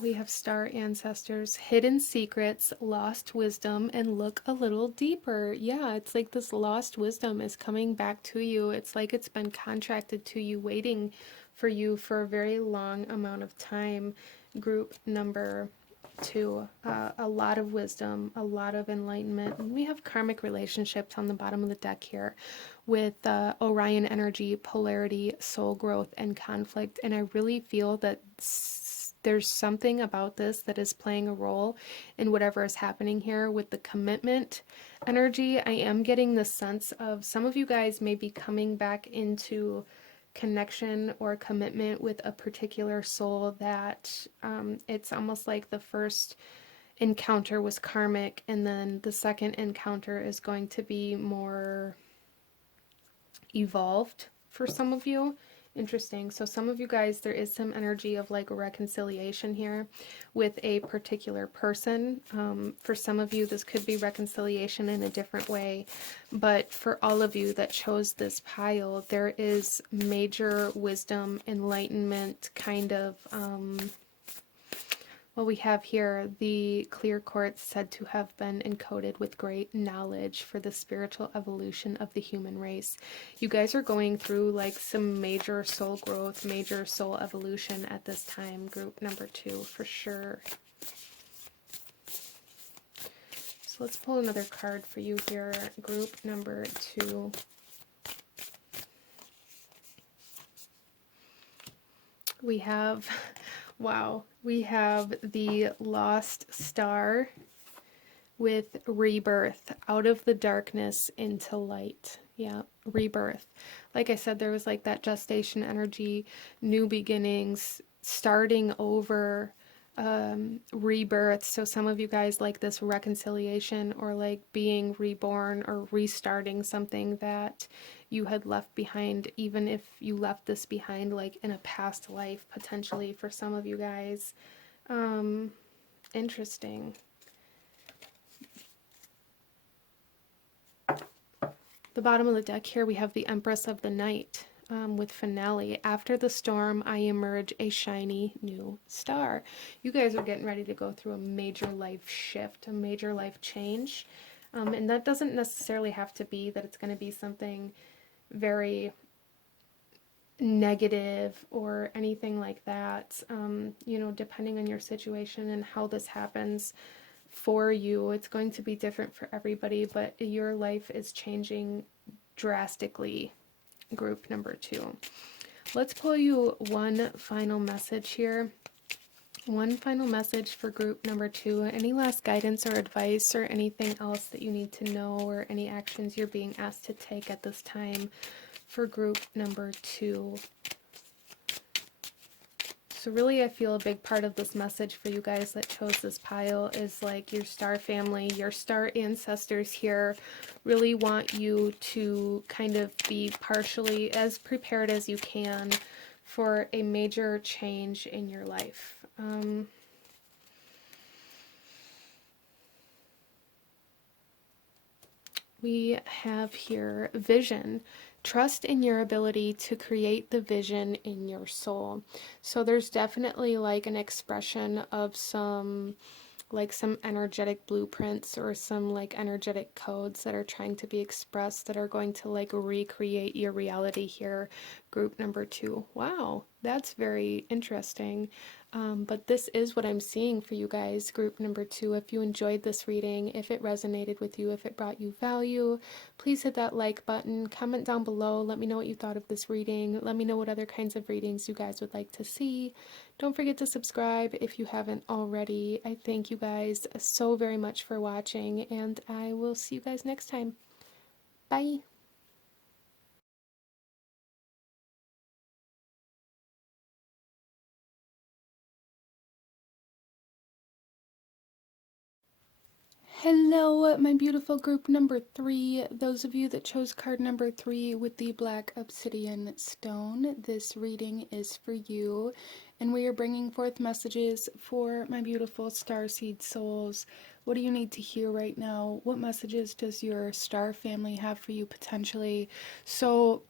We have star ancestors, hidden secrets, lost wisdom, and look a little deeper. Yeah, it's like this lost wisdom is coming back to you. It's like it's been contracted to you, waiting for you for a very long amount of time. Group number 2, a lot of wisdom, a lot of enlightenment. And we have karmic relationships on the bottom of the deck here with Orion energy, polarity, soul growth, and conflict. And I really feel that there's something about this that is playing a role in whatever is happening here with the commitment energy. I am getting the sense of some of you guys may be coming back into connection or commitment with a particular soul that it's almost like the first encounter was karmic, and then the second encounter is going to be more evolved for some of you. Interesting. So some of you guys, there is some energy of like a reconciliation here with a particular person. For some of you, this could be reconciliation in a different way. But for all of you that chose this pile, there is major wisdom, enlightenment, kind of well, we have here the clear quartz said to have been encoded with great knowledge for the spiritual evolution of the human race. You guys are going through like some major soul growth, major soul evolution at this time, group number 2, for sure. So let's pull another card for you here, group number 2. We have Wow. We have the lost star with rebirth, out of the darkness into light. Yeah, rebirth. Like I said, there was like that gestation energy, new beginnings, starting over, rebirth. So some of you guys like this reconciliation or like being reborn or restarting something that you had left behind, even if you left this behind like in a past life, potentially for some of you guys. Interesting. The bottom of the deck here, we have the Empress of the Night, with finale. After the storm, I emerge a shiny new star. You guys are getting ready to go through a major life shift, a major life change. And that doesn't necessarily have to be that it's going to be something very negative or anything like that. Depending on your situation and how this happens for you, it's going to be different for everybody, but your life is changing drastically, group number 2. Let's pull you one final message here. One final message for group number 2. Any last guidance or advice or anything else that you need to know, or any actions you're being asked to take at this time for group number 2? So really, I feel a big part of this message for you guys that chose this pile is like your star family, your star ancestors here really want you to kind of be partially as prepared as you can for a major change in your life. We have here vision. Trust in your ability to create the vision in your soul. So there's definitely like an expression of some energetic blueprints or some like energetic codes that are trying to be expressed that are going to like recreate your reality here, group number 2. Wow, that's very interesting. But this is what I'm seeing for you guys, group number 2. If you enjoyed this reading, if it resonated with you, if it brought you value, please hit that like button, comment down below, let me know what you thought of this reading, let me know what other kinds of readings you guys would like to see. Don't forget to subscribe if you haven't already. I thank you guys so very much for watching, and I will see you guys next time. Bye! Hello, my beautiful group number 3. Those of you that chose card number 3 with the black obsidian stone, this reading is for you, and we are bringing forth messages for my beautiful starseed souls. What do you need to hear right now? What messages does your star family have for you potentially? So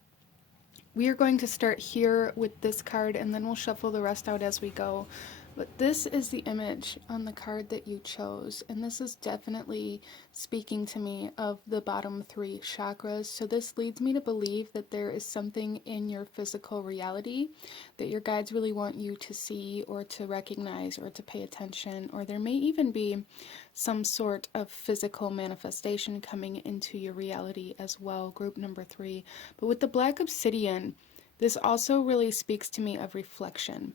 we are going to start here with this card, and then we'll shuffle the rest out as we go. But this is the image on the card that you chose, and this is definitely speaking to me of the bottom 3 chakras. So this leads me to believe that there is something in your physical reality that your guides really want you to see or to recognize or to pay attention, or there may even be some sort of physical manifestation coming into your reality as well, group number 3. But with the black obsidian, this also really speaks to me of reflection.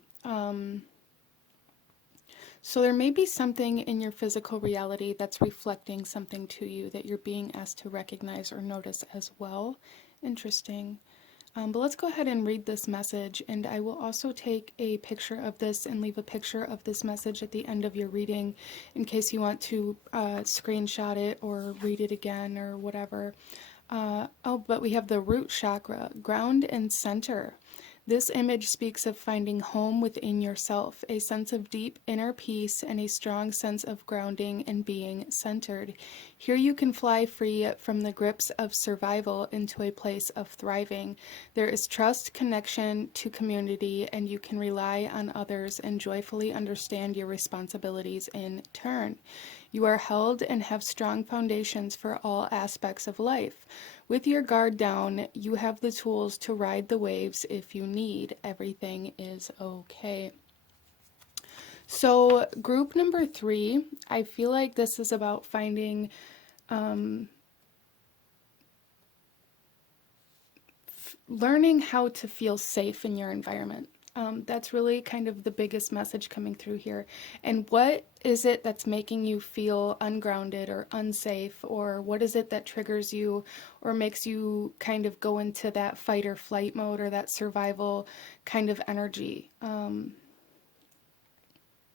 So there may be something in your physical reality that's reflecting something to you that you're being asked to recognize or notice as well. Interesting. But let's go ahead and read this message, and I will also take a picture of this and leave a picture of this message at the end of your reading in case you want to screenshot it or read it again or whatever. But we have the root chakra, ground and center. This image speaks of finding home within yourself, a sense of deep inner peace, and a strong sense of grounding and being centered. Here you can fly free from the grips of survival into a place of thriving. There is trust, connection to community, and you can rely on others and joyfully understand your responsibilities in turn. You are held and have strong foundations for all aspects of life. With your guard down, you have the tools to ride the waves if you need. Everything is okay. So, group number 3, I feel like this is about finding learning how to feel safe in your environment. That's really kind of the biggest message coming through here. And what is it that's making you feel ungrounded or unsafe? Or what is it that triggers you or makes you kind of go into that fight or flight mode or that survival kind of energy?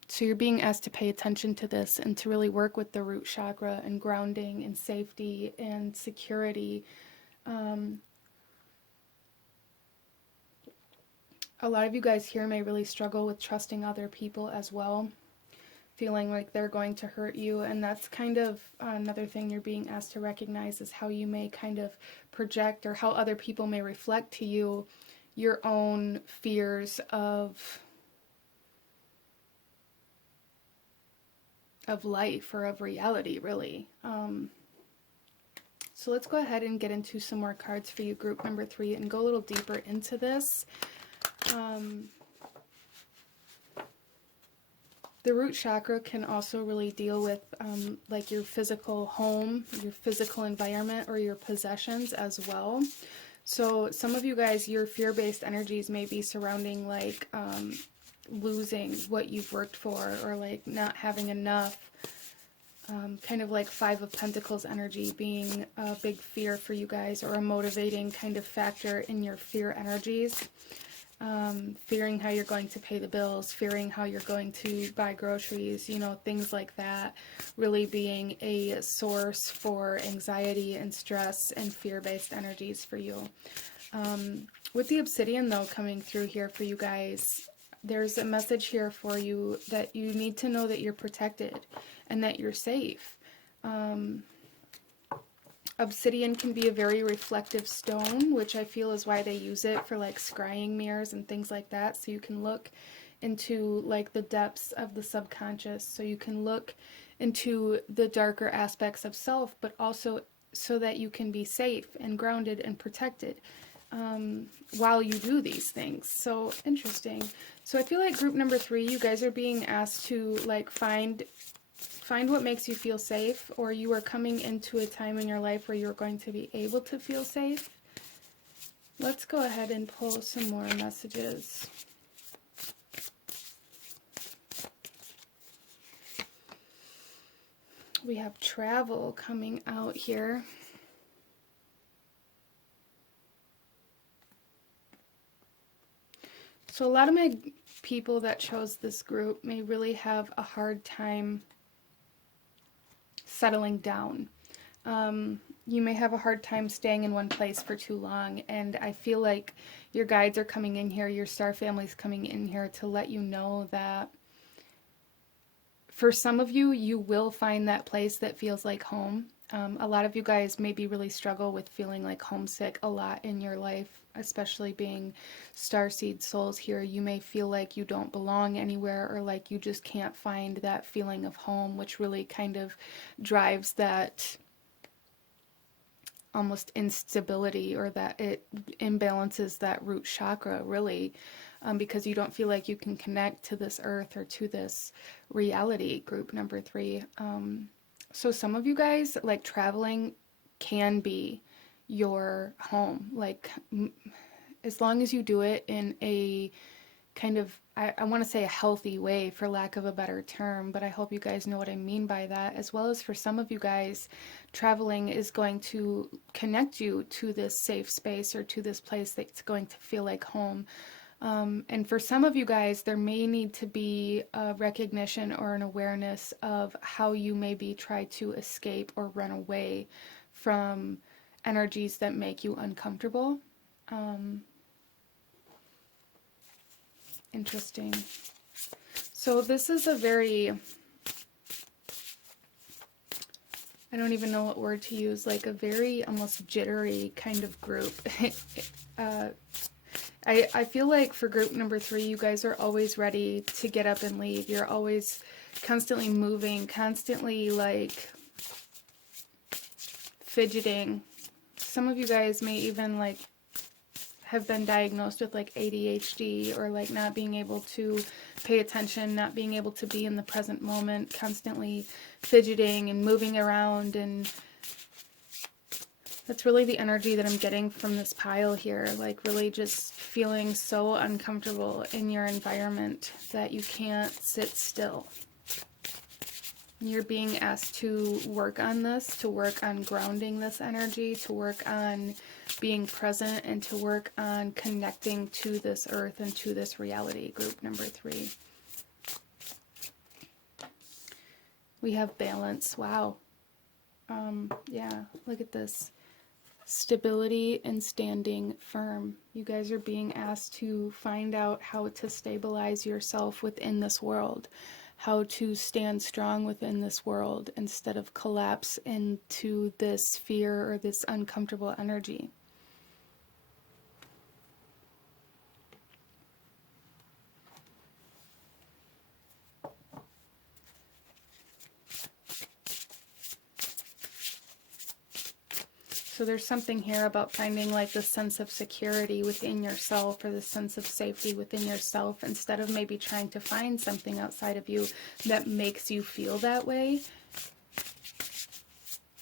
So you're being asked to pay attention to this and to really work with the root chakra and grounding and safety and security. A lot of you guys here may really struggle with trusting other people as well, feeling like they're going to hurt you. And that's kind of another thing you're being asked to recognize, is how you may kind of project, or how other people may reflect to you your own fears of life, or of reality, really. So let's go ahead and get into some more cards for you, group number 3, and go a little deeper into this. The root chakra can also really deal with like your physical home, your physical environment, or your possessions as well. So some of you guys, your fear-based energies may be surrounding like losing what you've worked for, or like not having enough. Kind of like 5 of Pentacles energy being a big fear for you guys, or a motivating kind of factor in your fear energies. Fearing how you're going to pay the bills, fearing how you're going to buy groceries, you know, things like that, really being a source for anxiety and stress and fear-based energies for you. With the obsidian, though, coming through here for you guys, there's a message here for you that you need to know that you're protected and that you're safe. Obsidian can be a very reflective stone, which I feel is why they use it for like scrying mirrors and things like that. So you can look into like the depths of the subconscious. So you can look into the darker aspects of self, but also so that you can be safe and grounded and protected while you do these things. So interesting. So I feel like group number 3, you guys are being asked to like find what makes you feel safe, or you are coming into a time in your life where you're going to be able to feel safe. Let's go ahead and pull some more messages. We have travel coming out here. So a lot of my people that chose this group may really have a hard time settling down. You may have a hard time staying in one place for too long, and I feel like your guides are coming in here, your star family's coming in here to let you know that for some of you, you will find that place that feels like home. A lot of you guys maybe really struggle with feeling like homesick a lot in your life, especially being starseed souls here. You may feel like you don't belong anywhere, or like you just can't find that feeling of home, which really kind of drives that almost instability, or that it imbalances that root chakra, really, because you don't feel like you can connect to this earth or to this reality, group number 3. So some of you guys, like, traveling can be your home, like, as long as you do it in a kind of, I want to say a healthy way, for lack of a better term, but I hope you guys know what I mean by that. As well as for some of you guys, traveling is going to connect you to this safe space, or to this place that's going to feel like home. And for some of you guys, there may need to be a recognition or an awareness of how you maybe try to escape or run away from energies that make you uncomfortable. Interesting. So this is a very, I don't even know what word to use, like a very almost jittery kind of group. I feel like for group number 3, you guys are always ready to get up and leave. You're always constantly moving, constantly like fidgeting. Some of you guys may even like have been diagnosed with like ADHD, or like not being able to pay attention, not being able to be in the present moment, constantly fidgeting and moving around and That's really the energy that I'm getting from this pile here. Like really just feeling so uncomfortable in your environment that you can't sit still. You're being asked to work on this, to work on grounding this energy, to work on being present, and to work on connecting to this earth and to this reality, group number 3. We have balance. Wow. Yeah, look at this. Stability and standing firm. You guys are being asked to find out how to stabilize yourself within this world, how to stand strong within this world instead of collapse into this fear or this uncomfortable energy. So there's something here about finding like the sense of security within yourself, or the sense of safety within yourself, instead of maybe trying to find something outside of you that makes you feel that way.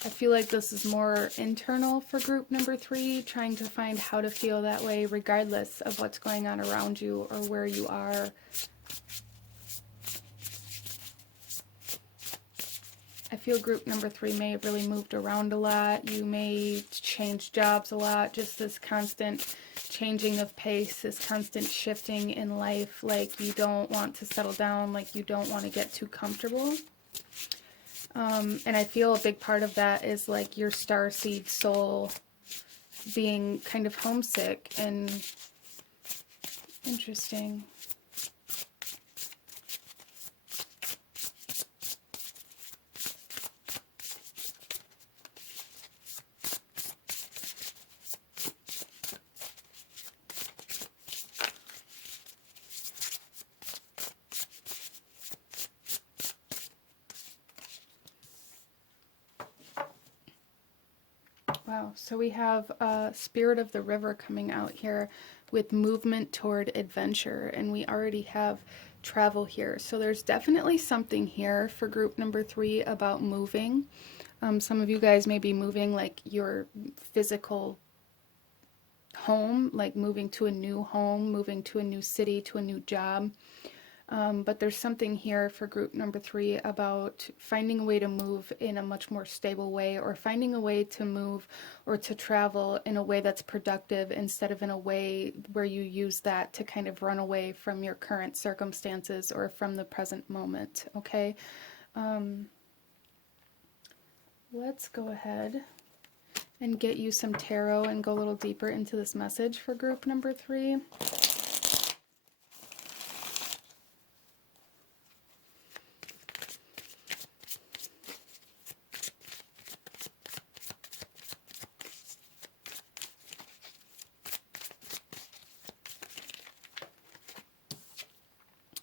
I feel like this is more internal for group number 3, trying to find how to feel that way regardless of what's going on around you or where you are. I feel group number 3 may have really moved around a lot. You may change jobs a lot. Just this constant changing of pace, this constant shifting in life. Like you don't want to settle down. Like you don't want to get too comfortable. And I feel a big part of that is like your starseed soul being kind of homesick and interesting. Wow, so we have Spirit of the River coming out here with movement toward adventure, and we already have travel here. So there's definitely something here for group number 3 about moving. Some of you guys may be moving like your physical home, like moving to a new home, moving to a new city, to a new job. But there's something here for group number 3 about finding a way to move in a much more stable way, or finding a way to move or to travel in a way that's productive instead of in a way where you use that to kind of run away from your current circumstances or from the present moment, okay? Let's go ahead and get you some tarot and go a little deeper into this message for group number 3.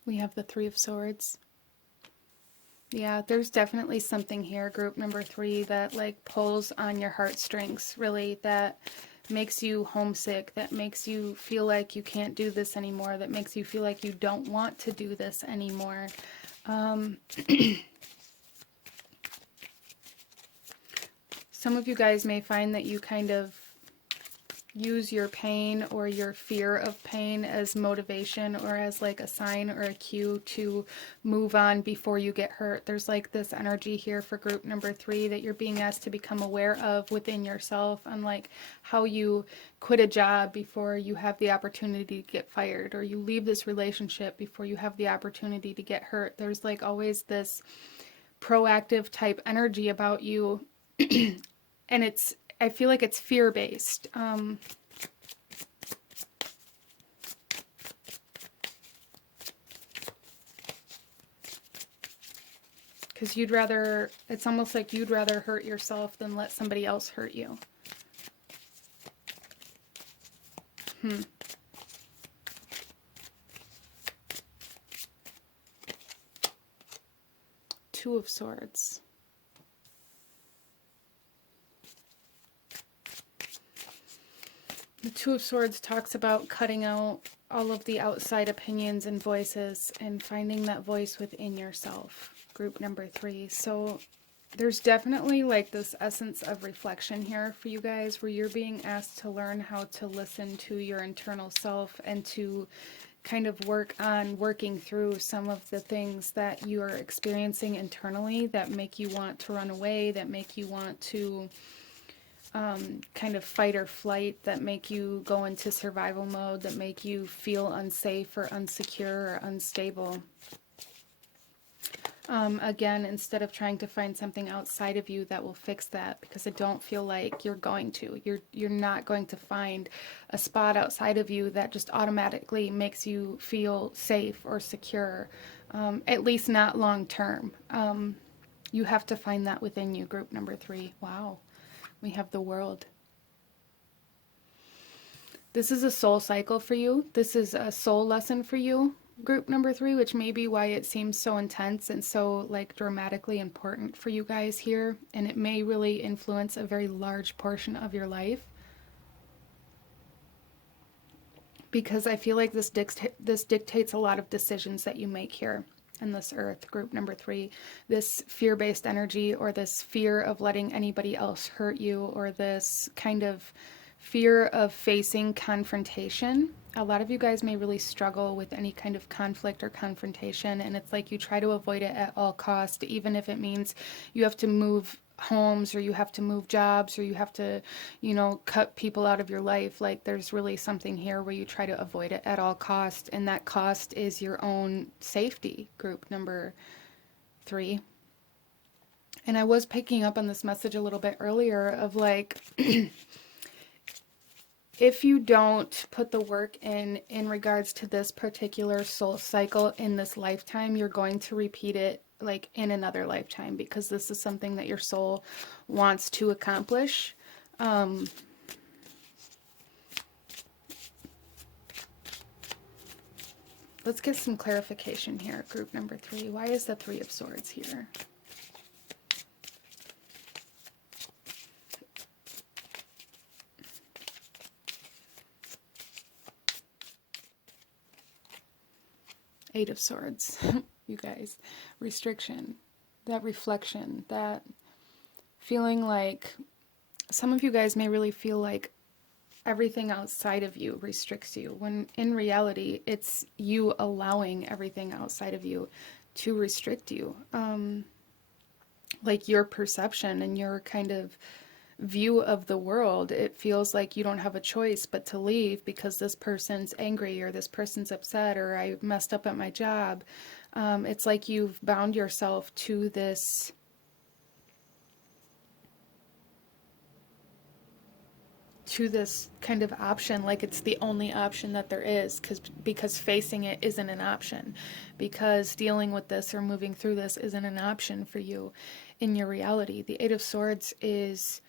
We have the 3 of Swords. Yeah, there's definitely something here, group number 3, that like pulls on your heartstrings, really, that makes you homesick, that makes you feel like you can't do this anymore, that makes you feel like you don't want to do this anymore. Some of you guys may find that you kind of use your pain or your fear of pain as motivation, or as like a sign or a cue to move on before you get hurt. There's like this energy here for group number 3 that you're being asked to become aware of within yourself, on like how you quit a job before you have the opportunity to get fired, or you leave this relationship before you have the opportunity to get hurt. There's like always this proactive type energy about you. And I feel like it's fear-based. Because it's almost like you'd rather hurt yourself than let somebody else hurt you. Two of Swords. The Two of Swords talks about cutting out all of the outside opinions and voices and finding that voice within yourself, group number 3. So There's definitely like this essence of reflection here for you guys, where you're being asked to learn how to listen to your internal self and to kind of work on working through some of the things that you are experiencing internally that make you want to run away, that make you want to kind of fight or flight, that make you go into survival mode, that make you feel unsafe or unsecure or unstable. Again, instead of trying to find something outside of you that will fix that, because I don't feel like you're going to. You're not going to find a spot outside of you that just automatically makes you feel safe or secure, at least not long term. You have to find that within you, group number 3. Wow, we have the world. This is a soul cycle for you. This is a soul lesson for you, group number 3, which may be why it seems so intense and so like dramatically important for you guys here. And it may really influence a very large portion of your life. Because I feel like this dictates a lot of decisions that you make here in this earth, group number 3. This fear-based energy, or this fear of letting anybody else hurt you, or this kind of fear of facing confrontation. A lot of you guys may really struggle with any kind of conflict or confrontation, and it's like you try to avoid it at all cost, even if it means you have to move homes, or you have to move jobs, or you have to, you know, cut people out of your life. Like, there's really something here where you try to avoid it at all cost, and that cost is your own safety, group number 3. And I was picking up on this message a little bit earlier of like if you don't put the work in regards to this particular soul cycle in this lifetime, you're going to repeat it like in another lifetime, because this is something that your soul wants to accomplish. Let's get some clarification here, group number 3. Why is the 3 of Swords here? Eight of Swords. You guys, restriction, that reflection, that feeling like some of you guys may really feel like everything outside of you restricts you, when in reality it's you allowing everything outside of you to restrict you. Like your perception and your kind of view of the world, it feels like you don't have a choice but to leave because this person's angry, or this person's upset, or I messed up at my job. It's like you've bound yourself to this kind of option, like it's the only option that there is, because facing it isn't an option, because dealing with this or moving through this isn't an option for you in your reality. The Eight of Swords is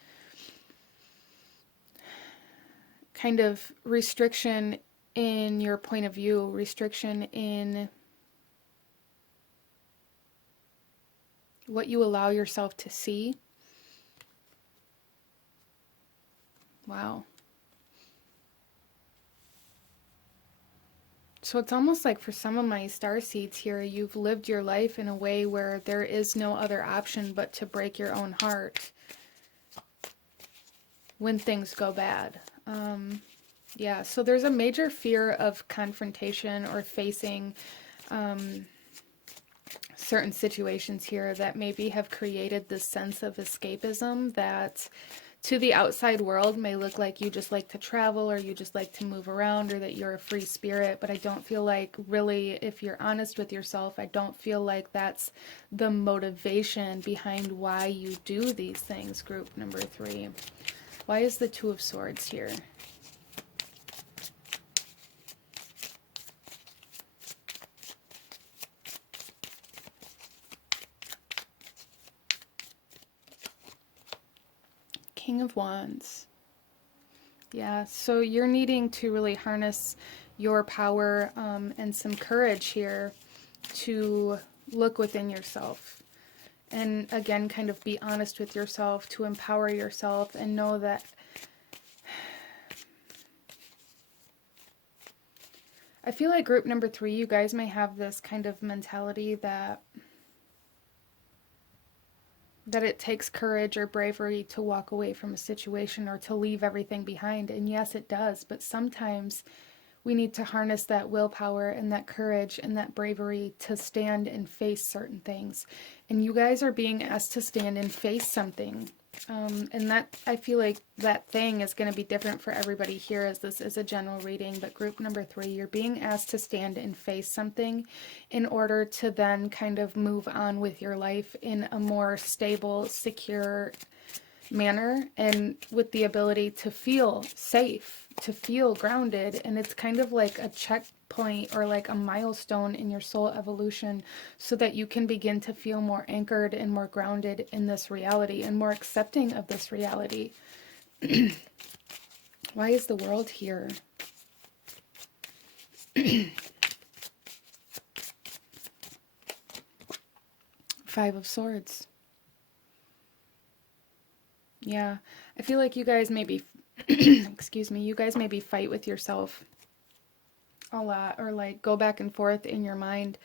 kind of restriction in your point of view, restriction in what you allow yourself to see. Wow. So it's almost like for some of my starseeds here, you've lived your life in a way where there is no other option but to break your own heart when things go bad. Yeah, so there's a major fear of confrontation or facing certain situations here that maybe have created this sense of escapism that to the outside world may look like you just like to travel, or you just like to move around, or that you're a free spirit. But I don't feel like, really, if you're honest with yourself, I don't feel like that's the motivation behind why you do these things, group number 3. Why is the Two of Swords here? King of Wands. Yeah, so you're needing to really harness your power and some courage here to look within yourself. And again, kind of be honest with yourself, to empower yourself and know that I feel like group number 3, you guys may have this kind of mentality that that it takes courage or bravery to walk away from a situation or to leave everything behind. And yes, it does. But sometimes we need to harness that willpower and that courage and that bravery to stand and face certain things. And you guys are being asked to stand and face something. And that, I feel like that thing is going to be different for everybody here, as this is a general reading. But group number 3, you're being asked to stand and face something in order to then kind of move on with your life in a more stable, secure manner, and with the ability to feel safe, to feel grounded. And it's kind of like a checkpoint or like a milestone in your soul evolution, so that you can begin to feel more anchored and more grounded in this reality and more accepting of this reality. Why is the world here? Five of Swords. Yeah, I feel like you guys maybe, excuse me, you guys maybe fight with yourself a lot, or like go back and forth in your mind,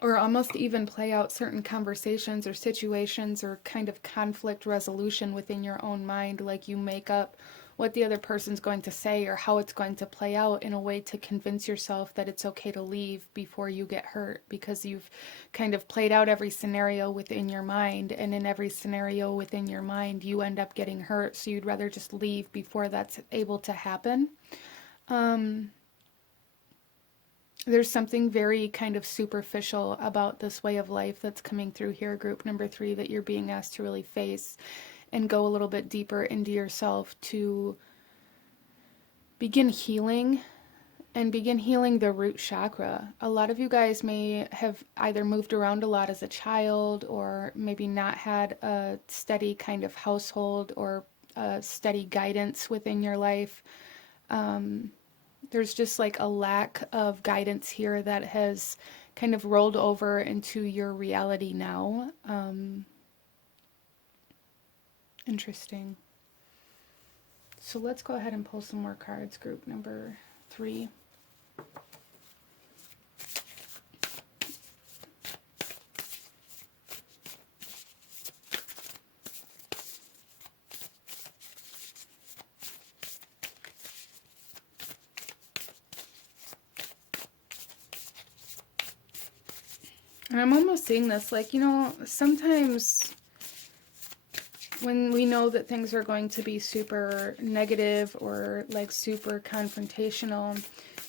or almost even play out certain conversations or situations or kind of conflict resolution within your own mind. Like you make up what the other person's going to say or how it's going to play out in a way to convince yourself that it's okay to leave before you get hurt, because you've kind of played out every scenario within your mind, and in every scenario within your mind you end up getting hurt, so you'd rather just leave before that's able to happen. There's something very kind of superficial about this way of life that's coming through here, group number 3, that you're being asked to really face and go a little bit deeper into yourself to begin healing, and begin healing the root chakra. A lot of you guys may have either moved around a lot as a child, or maybe not had a steady kind of household or a steady guidance within your life. There's just like a lack of guidance here that has kind of rolled over into your reality now. Interesting. So let's go ahead and pull some more cards, group number 3. And I'm almost seeing this, like, you know, sometimes when we know that things are going to be super negative or like super confrontational,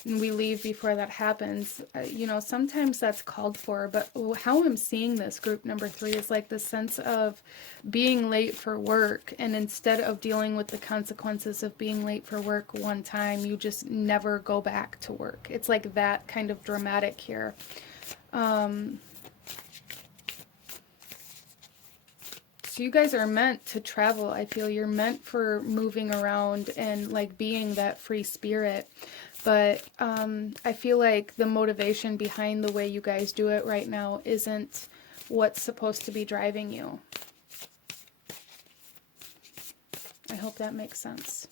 and we leave before that happens, you know, sometimes that's called for. But how I'm seeing this, group number 3, is like the sense of being late for work, and instead of dealing with the consequences of being late for work one time, you just never go back to work. It's like that kind of dramatic here. So you guys are meant to travel. I feel you're meant for moving around and like being that free spirit. But I feel like the motivation behind the way you guys do it right now isn't what's supposed to be driving you. I hope that makes sense.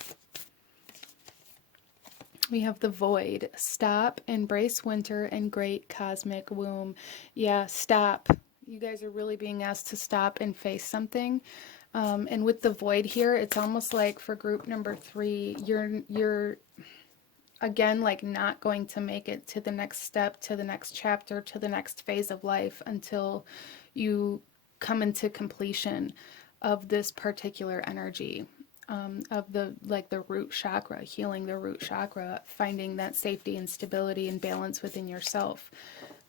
We have the Void. Stop, embrace winter and great cosmic womb. Yeah, stop. You guys are really being asked to stop and face something. And with the Void here, it's almost like for group number 3, you're again, like not going to make it to the next step, to the next chapter, to the next phase of life until you come into completion of this particular energy. Of the root chakra, healing the root chakra, finding that safety and stability and balance within yourself,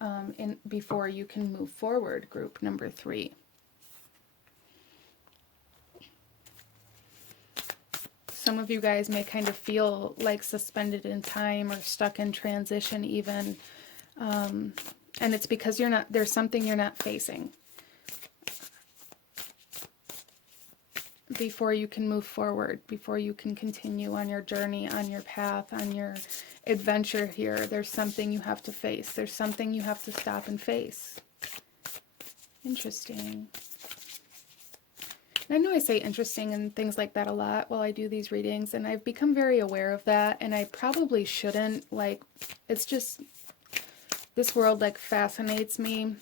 and before you can move forward, group number 3. Some of you guys may kind of feel like suspended in time or stuck in transition even, and it's because there's something you're not facing before you can move forward, before you can continue on your journey, on your path, on your adventure here. There's something you have to face. There's something you have to stop and face. Interesting. And I know I say interesting and things like that a lot while I do these readings, and I've become very aware of that, and I probably shouldn't. Like, it's just, this world like fascinates me.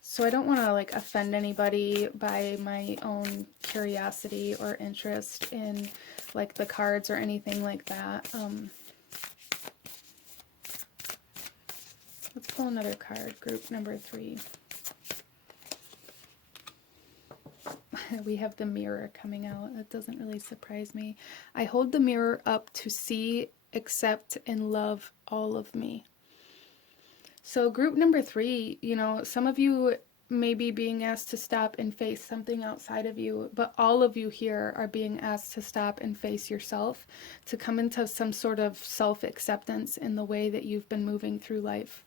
So I don't want to like offend anybody by my own curiosity or interest in like the cards or anything like that. Let's pull another card, group number 3. We have the mirror coming out. That doesn't really surprise me. I hold the mirror up to see, accept, and love all of me. So group number 3, you know, some of you may be being asked to stop and face something outside of you, but all of you here are being asked to stop and face yourself, to come into some sort of self-acceptance in the way that you've been moving through life,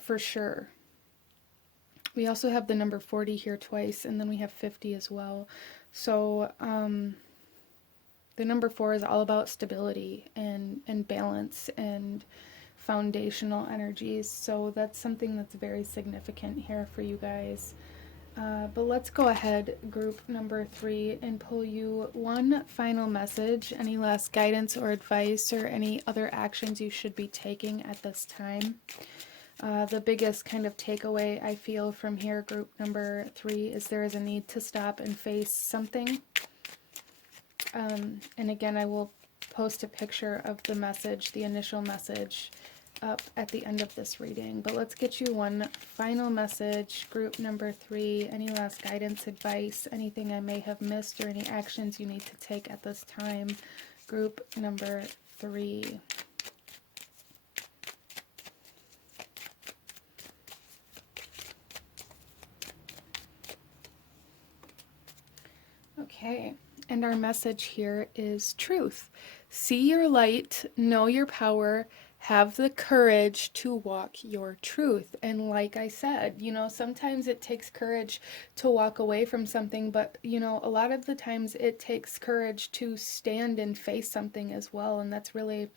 for sure. We also have the number 40 here twice, and then we have 50 as well. So the number 4 is all about stability and balance and foundational energies. So that's something that's very significant here for you guys. But let's go ahead, group number 3, and pull you one final message. Any last guidance or advice or any other actions you should be taking at this time? The biggest kind of takeaway I feel from here, group number 3, is there is a need to stop and face something. And again, I will post a picture of the message, the initial message, up at the end of this reading. But let's get you one final message, group number 3. Any last guidance, advice, anything I may have missed, or any actions you need to take at this time, group number 3. Okay, and our message here is truth. See your light, know your power, have the courage to walk your truth. And like I said, you know, sometimes it takes courage to walk away from something, but, you know, a lot of the times it takes courage to stand and face something as well. And that's really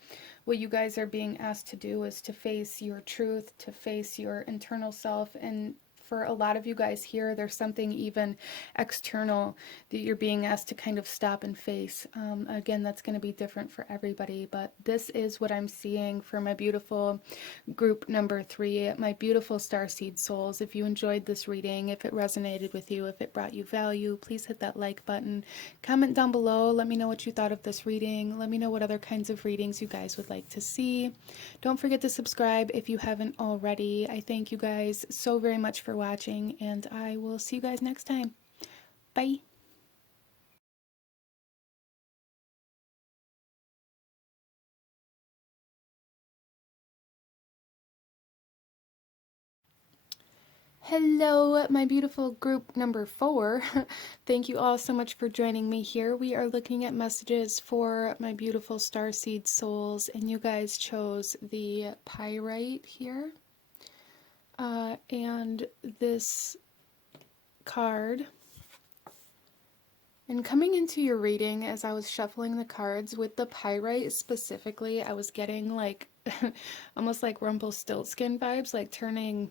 what you guys are being asked to do, is to face your truth, to face your internal self. And for a lot of you guys here, there's something even external that you're being asked to kind of stop and face. Again, that's going to be different for everybody, but this is what I'm seeing for my beautiful group number 3, my beautiful Starseed souls. If you enjoyed this reading, if it resonated with you, if it brought you value, please hit that like button. Comment down below. Let me know what you thought of this reading. Let me know what other kinds of readings you guys would like to see. Don't forget to subscribe if you haven't already. I thank you guys so very much for watching, and I will see you guys next time. Bye. Hello, my beautiful group number 4. Thank you all so much for joining me here. We are looking at messages for my beautiful Starseed souls, and you guys chose the pyrite here. And this card. And coming into your reading, as I was shuffling the cards with the pyrite specifically, I was getting like almost like Rumpelstiltskin vibes, like turning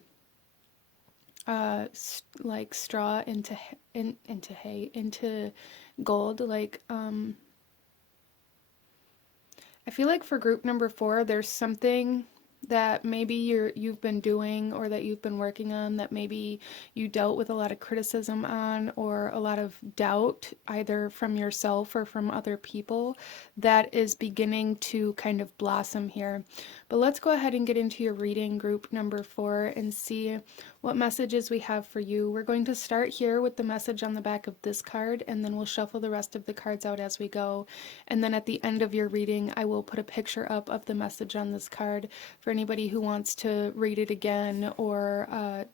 like straw into hay, into gold. Like I feel like for group number 4, there's something that maybe you've been doing, or that you've been working on, that maybe you dealt with a lot of criticism on, or a lot of doubt either from yourself or from other people, that is beginning to kind of blossom here. But let's go ahead and get into your reading, group number 4, and see what messages we have for you. We're going to start here with the message on the back of this card, and then we'll shuffle the rest of the cards out as we go. And then at the end of your reading, I will put a picture up of the message on this card for anybody who wants to read it again, or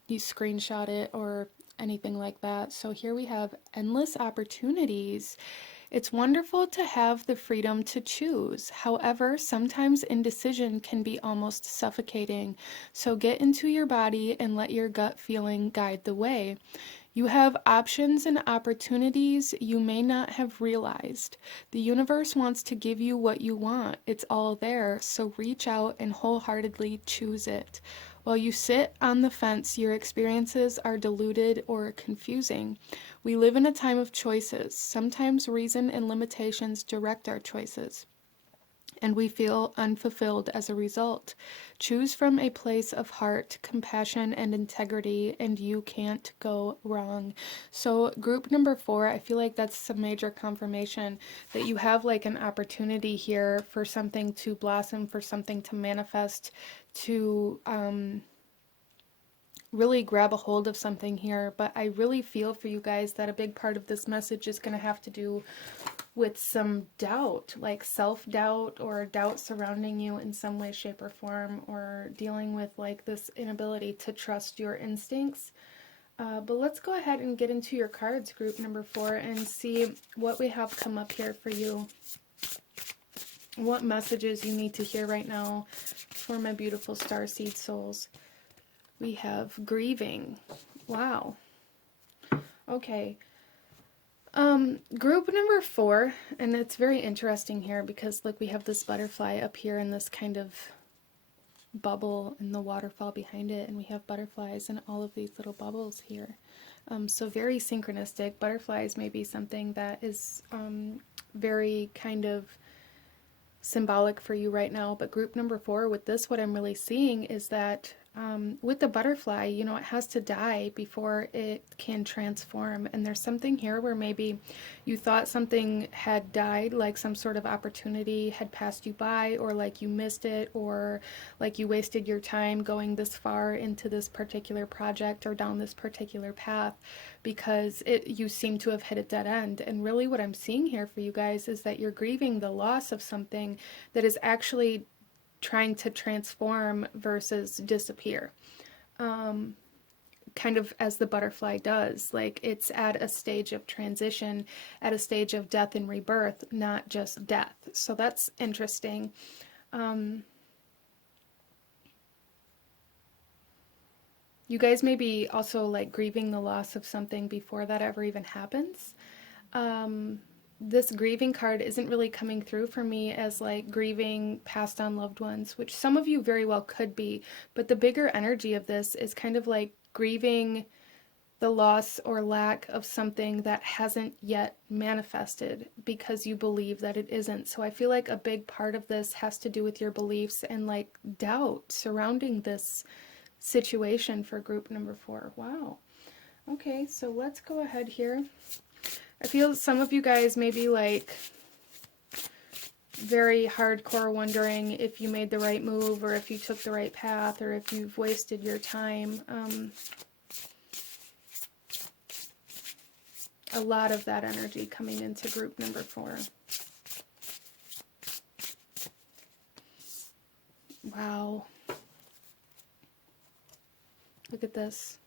you screenshot it, or anything like that. So here we have endless opportunities. It's wonderful to have the freedom to choose. However, sometimes indecision can be almost suffocating. So get into your body and let your gut feeling guide the way. You have options and opportunities you may not have realized. The universe wants to give you what you want. It's all there, so reach out and wholeheartedly choose it. While you sit on the fence, your experiences are diluted or confusing. We live in a time of choices. Sometimes reason and limitations direct our choices. and we feel unfulfilled as a result. Choose from a place of heart, compassion, and integrity, and you can't go wrong. So, group number 4, I feel like that's some major confirmation that you have like an opportunity here for something to blossom, for something to manifest, to really grab a hold of something here. But I really feel for you guys that a big part of this message is going to have to do with some doubt, like self-doubt or doubt surrounding you in some way, shape, or form, or dealing with like this inability to trust your instincts. But let's go ahead and get into your cards, group number 4, and see what we have come up here for you. What messages you need to hear right now for my beautiful starseed souls. We have grieving. Wow. Okay. Group number 4, and it's very interesting here because look, we have this butterfly up here in this kind of bubble and the waterfall behind it, and we have butterflies in all of these little bubbles here. So very synchronistic. Butterflies may be something that is very kind of symbolic for you right now, but group number 4 with this, what I'm really seeing is that with the butterfly, you know, it has to die before it can transform. And there's something here where maybe you thought something had died, like some sort of opportunity had passed you by, or like you missed it, or like you wasted your time going this far into this particular project or down this particular path because you seem to have hit a dead end. And really what I'm seeing here for you guys is that you're grieving the loss of something that is actually trying to transform versus disappear, kind of as the butterfly does. Like it's at a stage of transition, at a stage of death and rebirth, not just death. So that's interesting. You guys may be also like grieving the loss of something before that ever even happens. This grieving card isn't really coming through for me as like grieving passed on loved ones, which some of you very well could be, but the bigger energy of this is kind of like grieving the loss or lack of something that hasn't yet manifested because you believe that it isn't. So I feel like a big part of this has to do with your beliefs and like doubt surrounding this situation for group number 4. Wow. Okay, so let's go ahead here. I feel some of you guys may be like very hardcore wondering if you made the right move or if you took the right path or if you've wasted your time. A lot of that energy coming into group number 4. Wow. Look at this.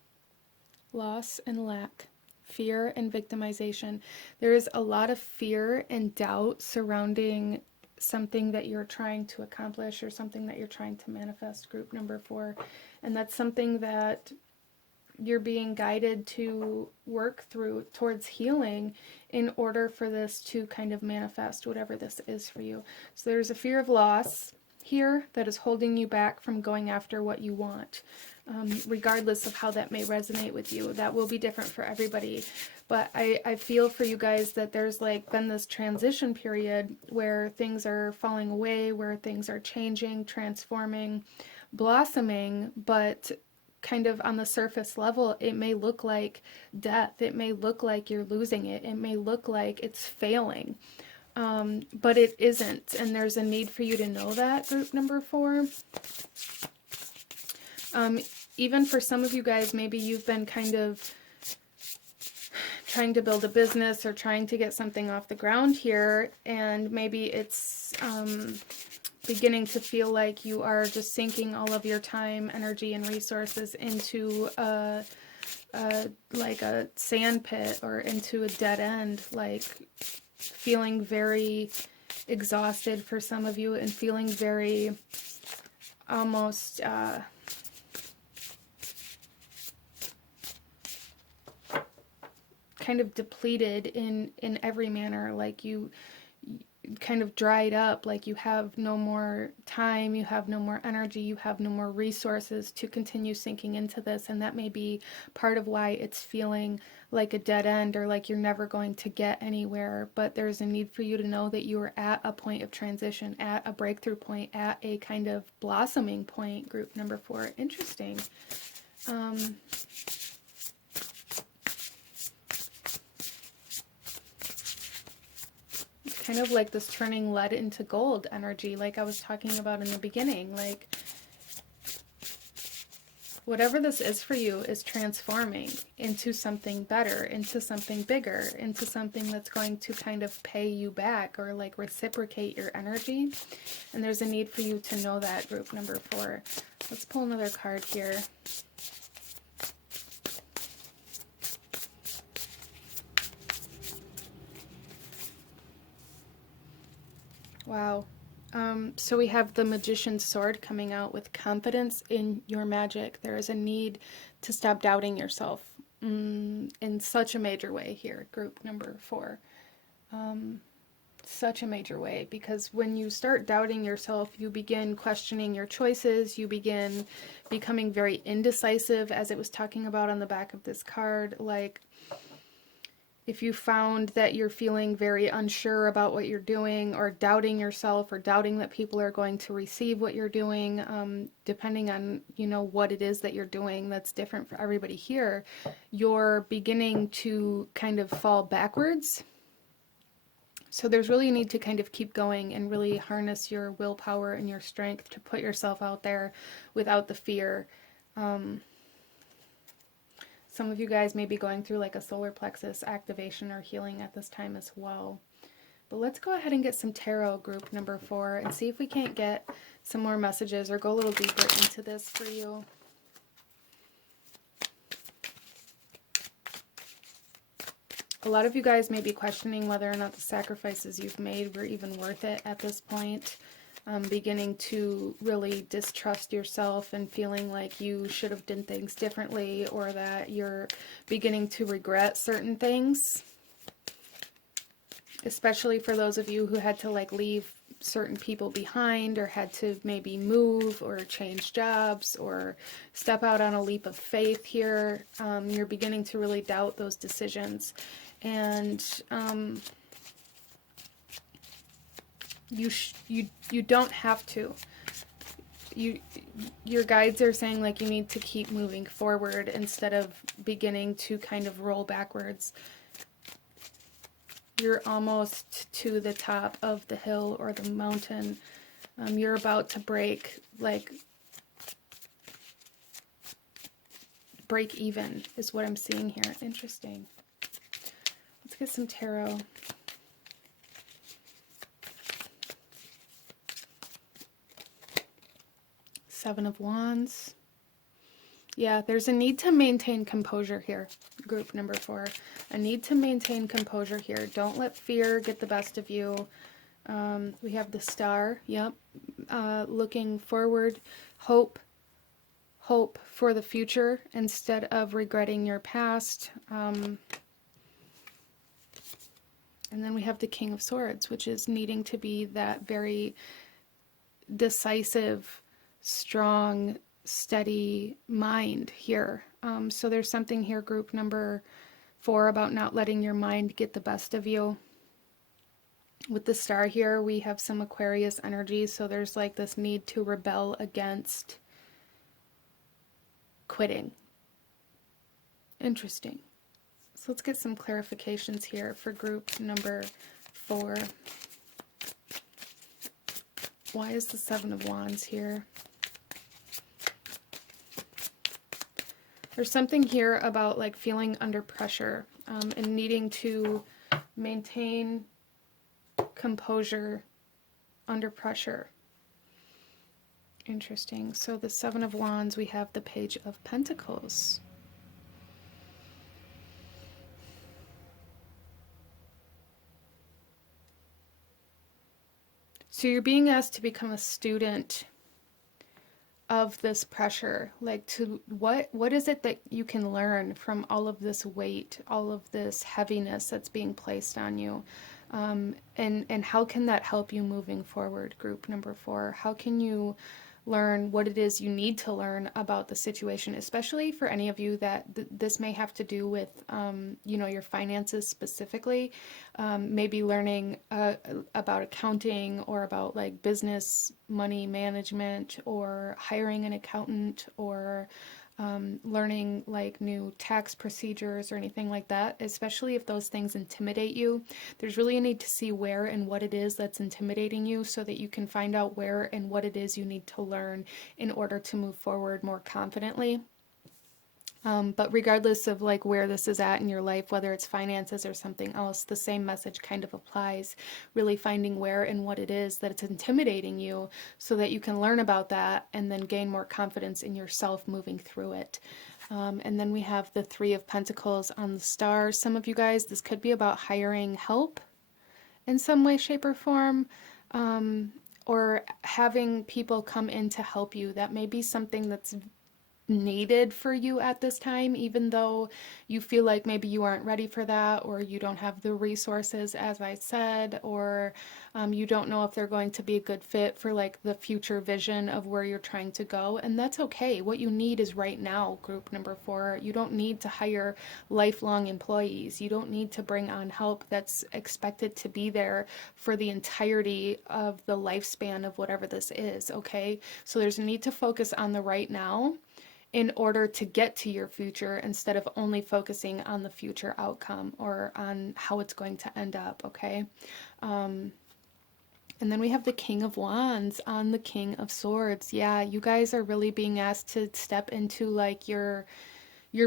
Loss and lack. Fear and victimization. There is a lot of fear and doubt surrounding something that you're trying to accomplish or something that you're trying to manifest, group number 4. And that's something that you're being guided to work through towards healing in order for this to kind of manifest whatever this is for you. So there's a fear of loss here that is holding you back from going after what you want. Regardless of how that may resonate with you. That will be different for everybody. But I feel for you guys that there's like been this transition period where things are falling away, where things are changing, transforming, blossoming, but kind of on the surface level, it may look like death. It may look like you're losing it. It may look like it's failing. But it isn't. And there's a need for you to know that, group number 4. Even for some of you guys, maybe you've been kind of trying to build a business or trying to get something off the ground here, and maybe it's beginning to feel like you are just sinking all of your time, energy, and resources into like a sand pit or into a dead end, like feeling very exhausted for some of you and feeling very almost kind of depleted in every manner. Like kind of dried up, like you have no more time, you have no more energy, you have no more resources to continue sinking into this, and that may be part of why it's feeling like a dead end or like you're never going to get anywhere. But there's a need for you to know that you are at a point of transition, at a breakthrough point, at a kind of blossoming point. Group number 4. Interesting. Kind of like this turning lead into gold energy, like I was talking about in the beginning. Like, whatever this is for you is transforming into something better, into something bigger, into something that's going to kind of pay you back or like reciprocate your energy. And there's a need for you to know that, group number 4. Let's pull another card here. Wow. So we have the Magician's Sword coming out with confidence in your magic. There is a need to stop doubting yourself in such a major way here, group number 4. Such a major way, because when you start doubting yourself, you begin questioning your choices, you begin becoming very indecisive, as it was talking about on the back of this card. Like, if you found that you're feeling very unsure about what you're doing, or doubting yourself, or doubting that people are going to receive what you're doing, depending on, you know, what it is that you're doing, that's different for everybody here, you're beginning to kind of fall backwards. So there's really a need to kind of keep going and really harness your willpower and your strength to put yourself out there without the fear. Some of you guys may be going through like a solar plexus activation or healing at this time as well. But let's go ahead and get some tarot, group number 4, and see if we can't get some more messages or go a little deeper into this for you. A lot of you guys may be questioning whether or not the sacrifices you've made were even worth it at this point. Beginning to really distrust yourself and feeling like you should have done things differently, or that you're beginning to regret certain things. Especially for those of you who had to like leave certain people behind, or had to maybe move or change jobs or step out on a leap of faith here. You're beginning to really doubt those decisions. And you don't have to. Your guides are saying like you need to keep moving forward instead of beginning to kind of roll backwards. You're almost to the top of the hill or the mountain. You're about to break even is what I'm seeing here. Interesting. Let's get some tarot. Seven of Wands. Yeah, there's a need to maintain composure here, group number 4. A need to maintain composure here. Don't let fear get the best of you. We have the Star. Yep. Looking forward. Hope for the future instead of regretting your past. And then we have the King of Swords, which is needing to be that very decisive, strong, steady mind here. So there's something here, group number 4, about not letting your mind get the best of you. With the Star here, we have some Aquarius energy, so there's like this need to rebel against quitting. Interesting. So let's get some clarifications here for group number 4. Why is the Seven of Wands here? There's something here about like feeling under pressure and needing to maintain composure under pressure. Interesting. So the Seven of Wands, we have the Page of Pentacles. So you're being asked to become a student of this pressure, like to what is it that you can learn from all of this weight, all of this heaviness that's being placed on you. And how can that help you moving forward, group number 4? How can you learn what it is you need to learn about the situation, especially for any of you that this may have to do with, your finances specifically. Maybe learning about accounting, or about like business money management, or hiring an accountant, or learning like new tax procedures or anything like that, especially if those things intimidate you. There's really a need to see where and what it is that's intimidating you, so that you can find out where and what it is you need to learn in order to move forward more confidently. But regardless of like where this is at in your life, whether it's finances or something else, the same message kind of applies. Really finding where and what it is that it's intimidating you, so that you can learn about that and then gain more confidence in yourself moving through it. And then we have the Three of Pentacles on the star. Some of you guys, this could be about hiring help in some way, shape, or form. Or having people come in to help you. That may be something that's needed for you at this time, even though you feel like maybe you aren't ready for that, or you don't have the resources, as I said, or you don't know if they're going to be a good fit for like the future vision of where you're trying to go. And that's okay. What you need is right now, group number 4. You don't need to hire lifelong employees. You don't need to bring on help that's expected to be there for the entirety of the lifespan of whatever this is, okay? So there's a need to focus on the right now in order to get to your future, instead of only focusing on the future outcome or on how it's going to end up, okay? And then we have the King of Wands on the King of Swords. Yeah, you guys are really being asked to step into like your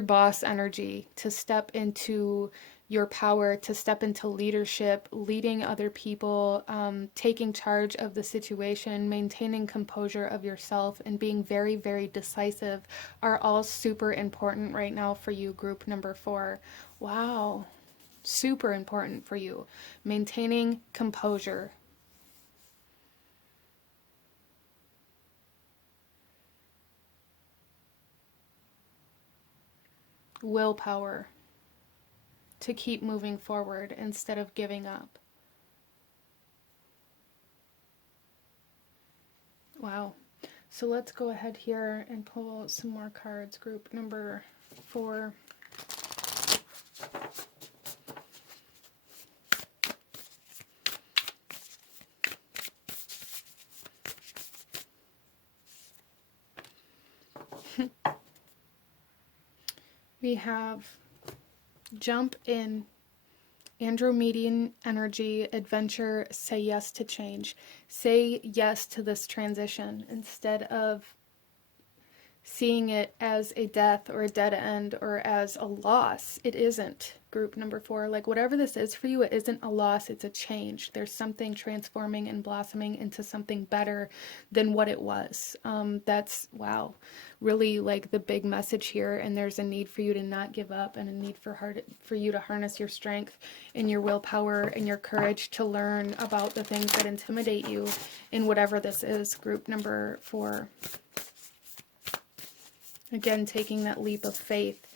boss energy, to step into your power, to step into leadership, leading other people, taking charge of the situation, maintaining composure of yourself, and being very, very decisive are all super important right now for you, group number 4. Wow, super important for you. Maintaining composure. Willpower to keep moving forward instead of giving up. Wow. So let's go ahead here and pull some more cards. Group number 4. We have jump in, Andromedan energy, adventure, say yes to change. Say yes to this transition instead of seeing it as a death or a dead end or as a loss. It isn't, group number 4. Like whatever this is for you, it isn't a loss, it's a change. There's something transforming and blossoming into something better than what it was. That's, wow, really like the big message here. And there's a need for you to not give up, and a need for you to harness your strength and your willpower and your courage to learn about the things that intimidate you in whatever this is, group number 4. Again, taking that leap of faith,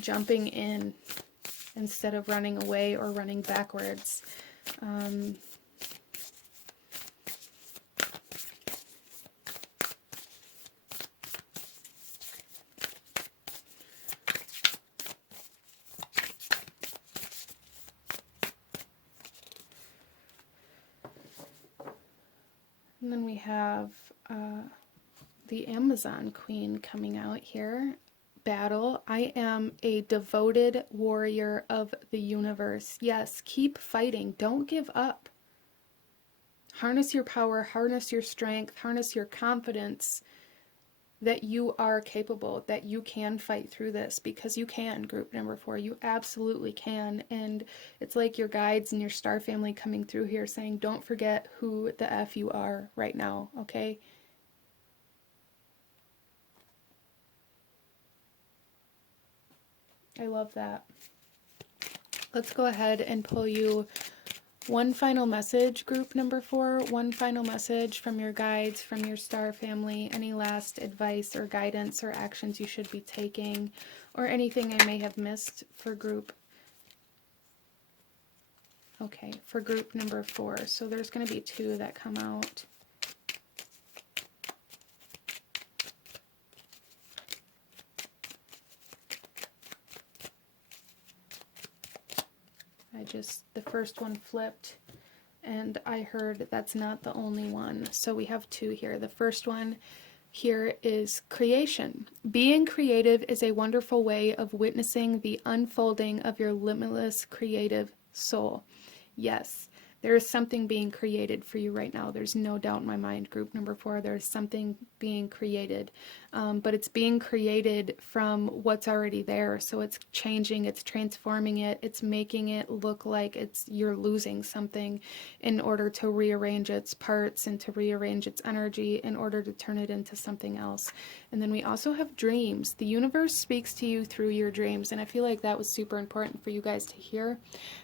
jumping in instead of running away or running backwards. And then we have the Amazon Queen coming out here. Battle. I am a devoted warrior of the universe. Yes, keep fighting. Don't give up. Harness your power, harness your strength, harness your confidence that you are capable, that you can fight through this, because you can, group number 4. You absolutely can. And it's like your guides and your star family coming through here saying, don't forget who the F you are right now, okay? I love that. Let's go ahead and pull you one final message, group number 4. One final message from your guides, from your star family. Any last advice or guidance or actions you should be taking, or anything I may have missed for group. Okay, for group number 4. So there's going to be 2 that come out. The first one flipped, and I heard that's not the only one. So we have 2 here. The first one here is creation. Being creative is a wonderful way of witnessing the unfolding of your limitless creative soul. Yes, there is something being created for you right now. There's no doubt in my mind. Group number 4, there's something being created. But it's being created from what's already there. So it's changing, it's transforming it, it's making it look like you're losing something in order to rearrange its parts and to rearrange its energy in order to turn it into something else. And then we also have dreams. The universe speaks to you through your dreams, and I feel like that was super important for you guys to hear.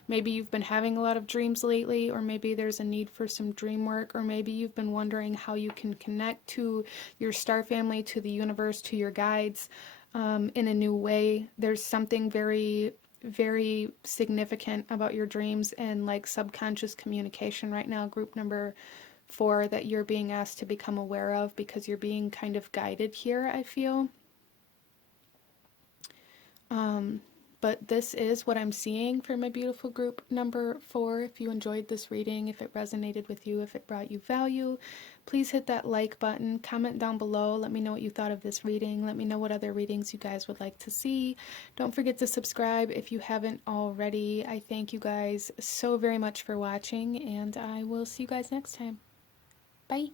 Maybe you've been having a lot of dreams lately, or maybe there's a need for some dream work, or maybe you've been wondering how you can connect to your star family, to the universe, to your guides in a new way. There's something very, very significant about your dreams and like subconscious communication right now, group number 4, that you're being asked to become aware of because you're being kind of guided here, I feel. But this is what I'm seeing for my beautiful group number 4. If you enjoyed this reading, if it resonated with you, if it brought you value, please hit that like button, comment down below, let me know what you thought of this reading, let me know what other readings you guys would like to see. Don't forget to subscribe if you haven't already. I thank you guys so very much for watching, and I will see you guys next time. Bye!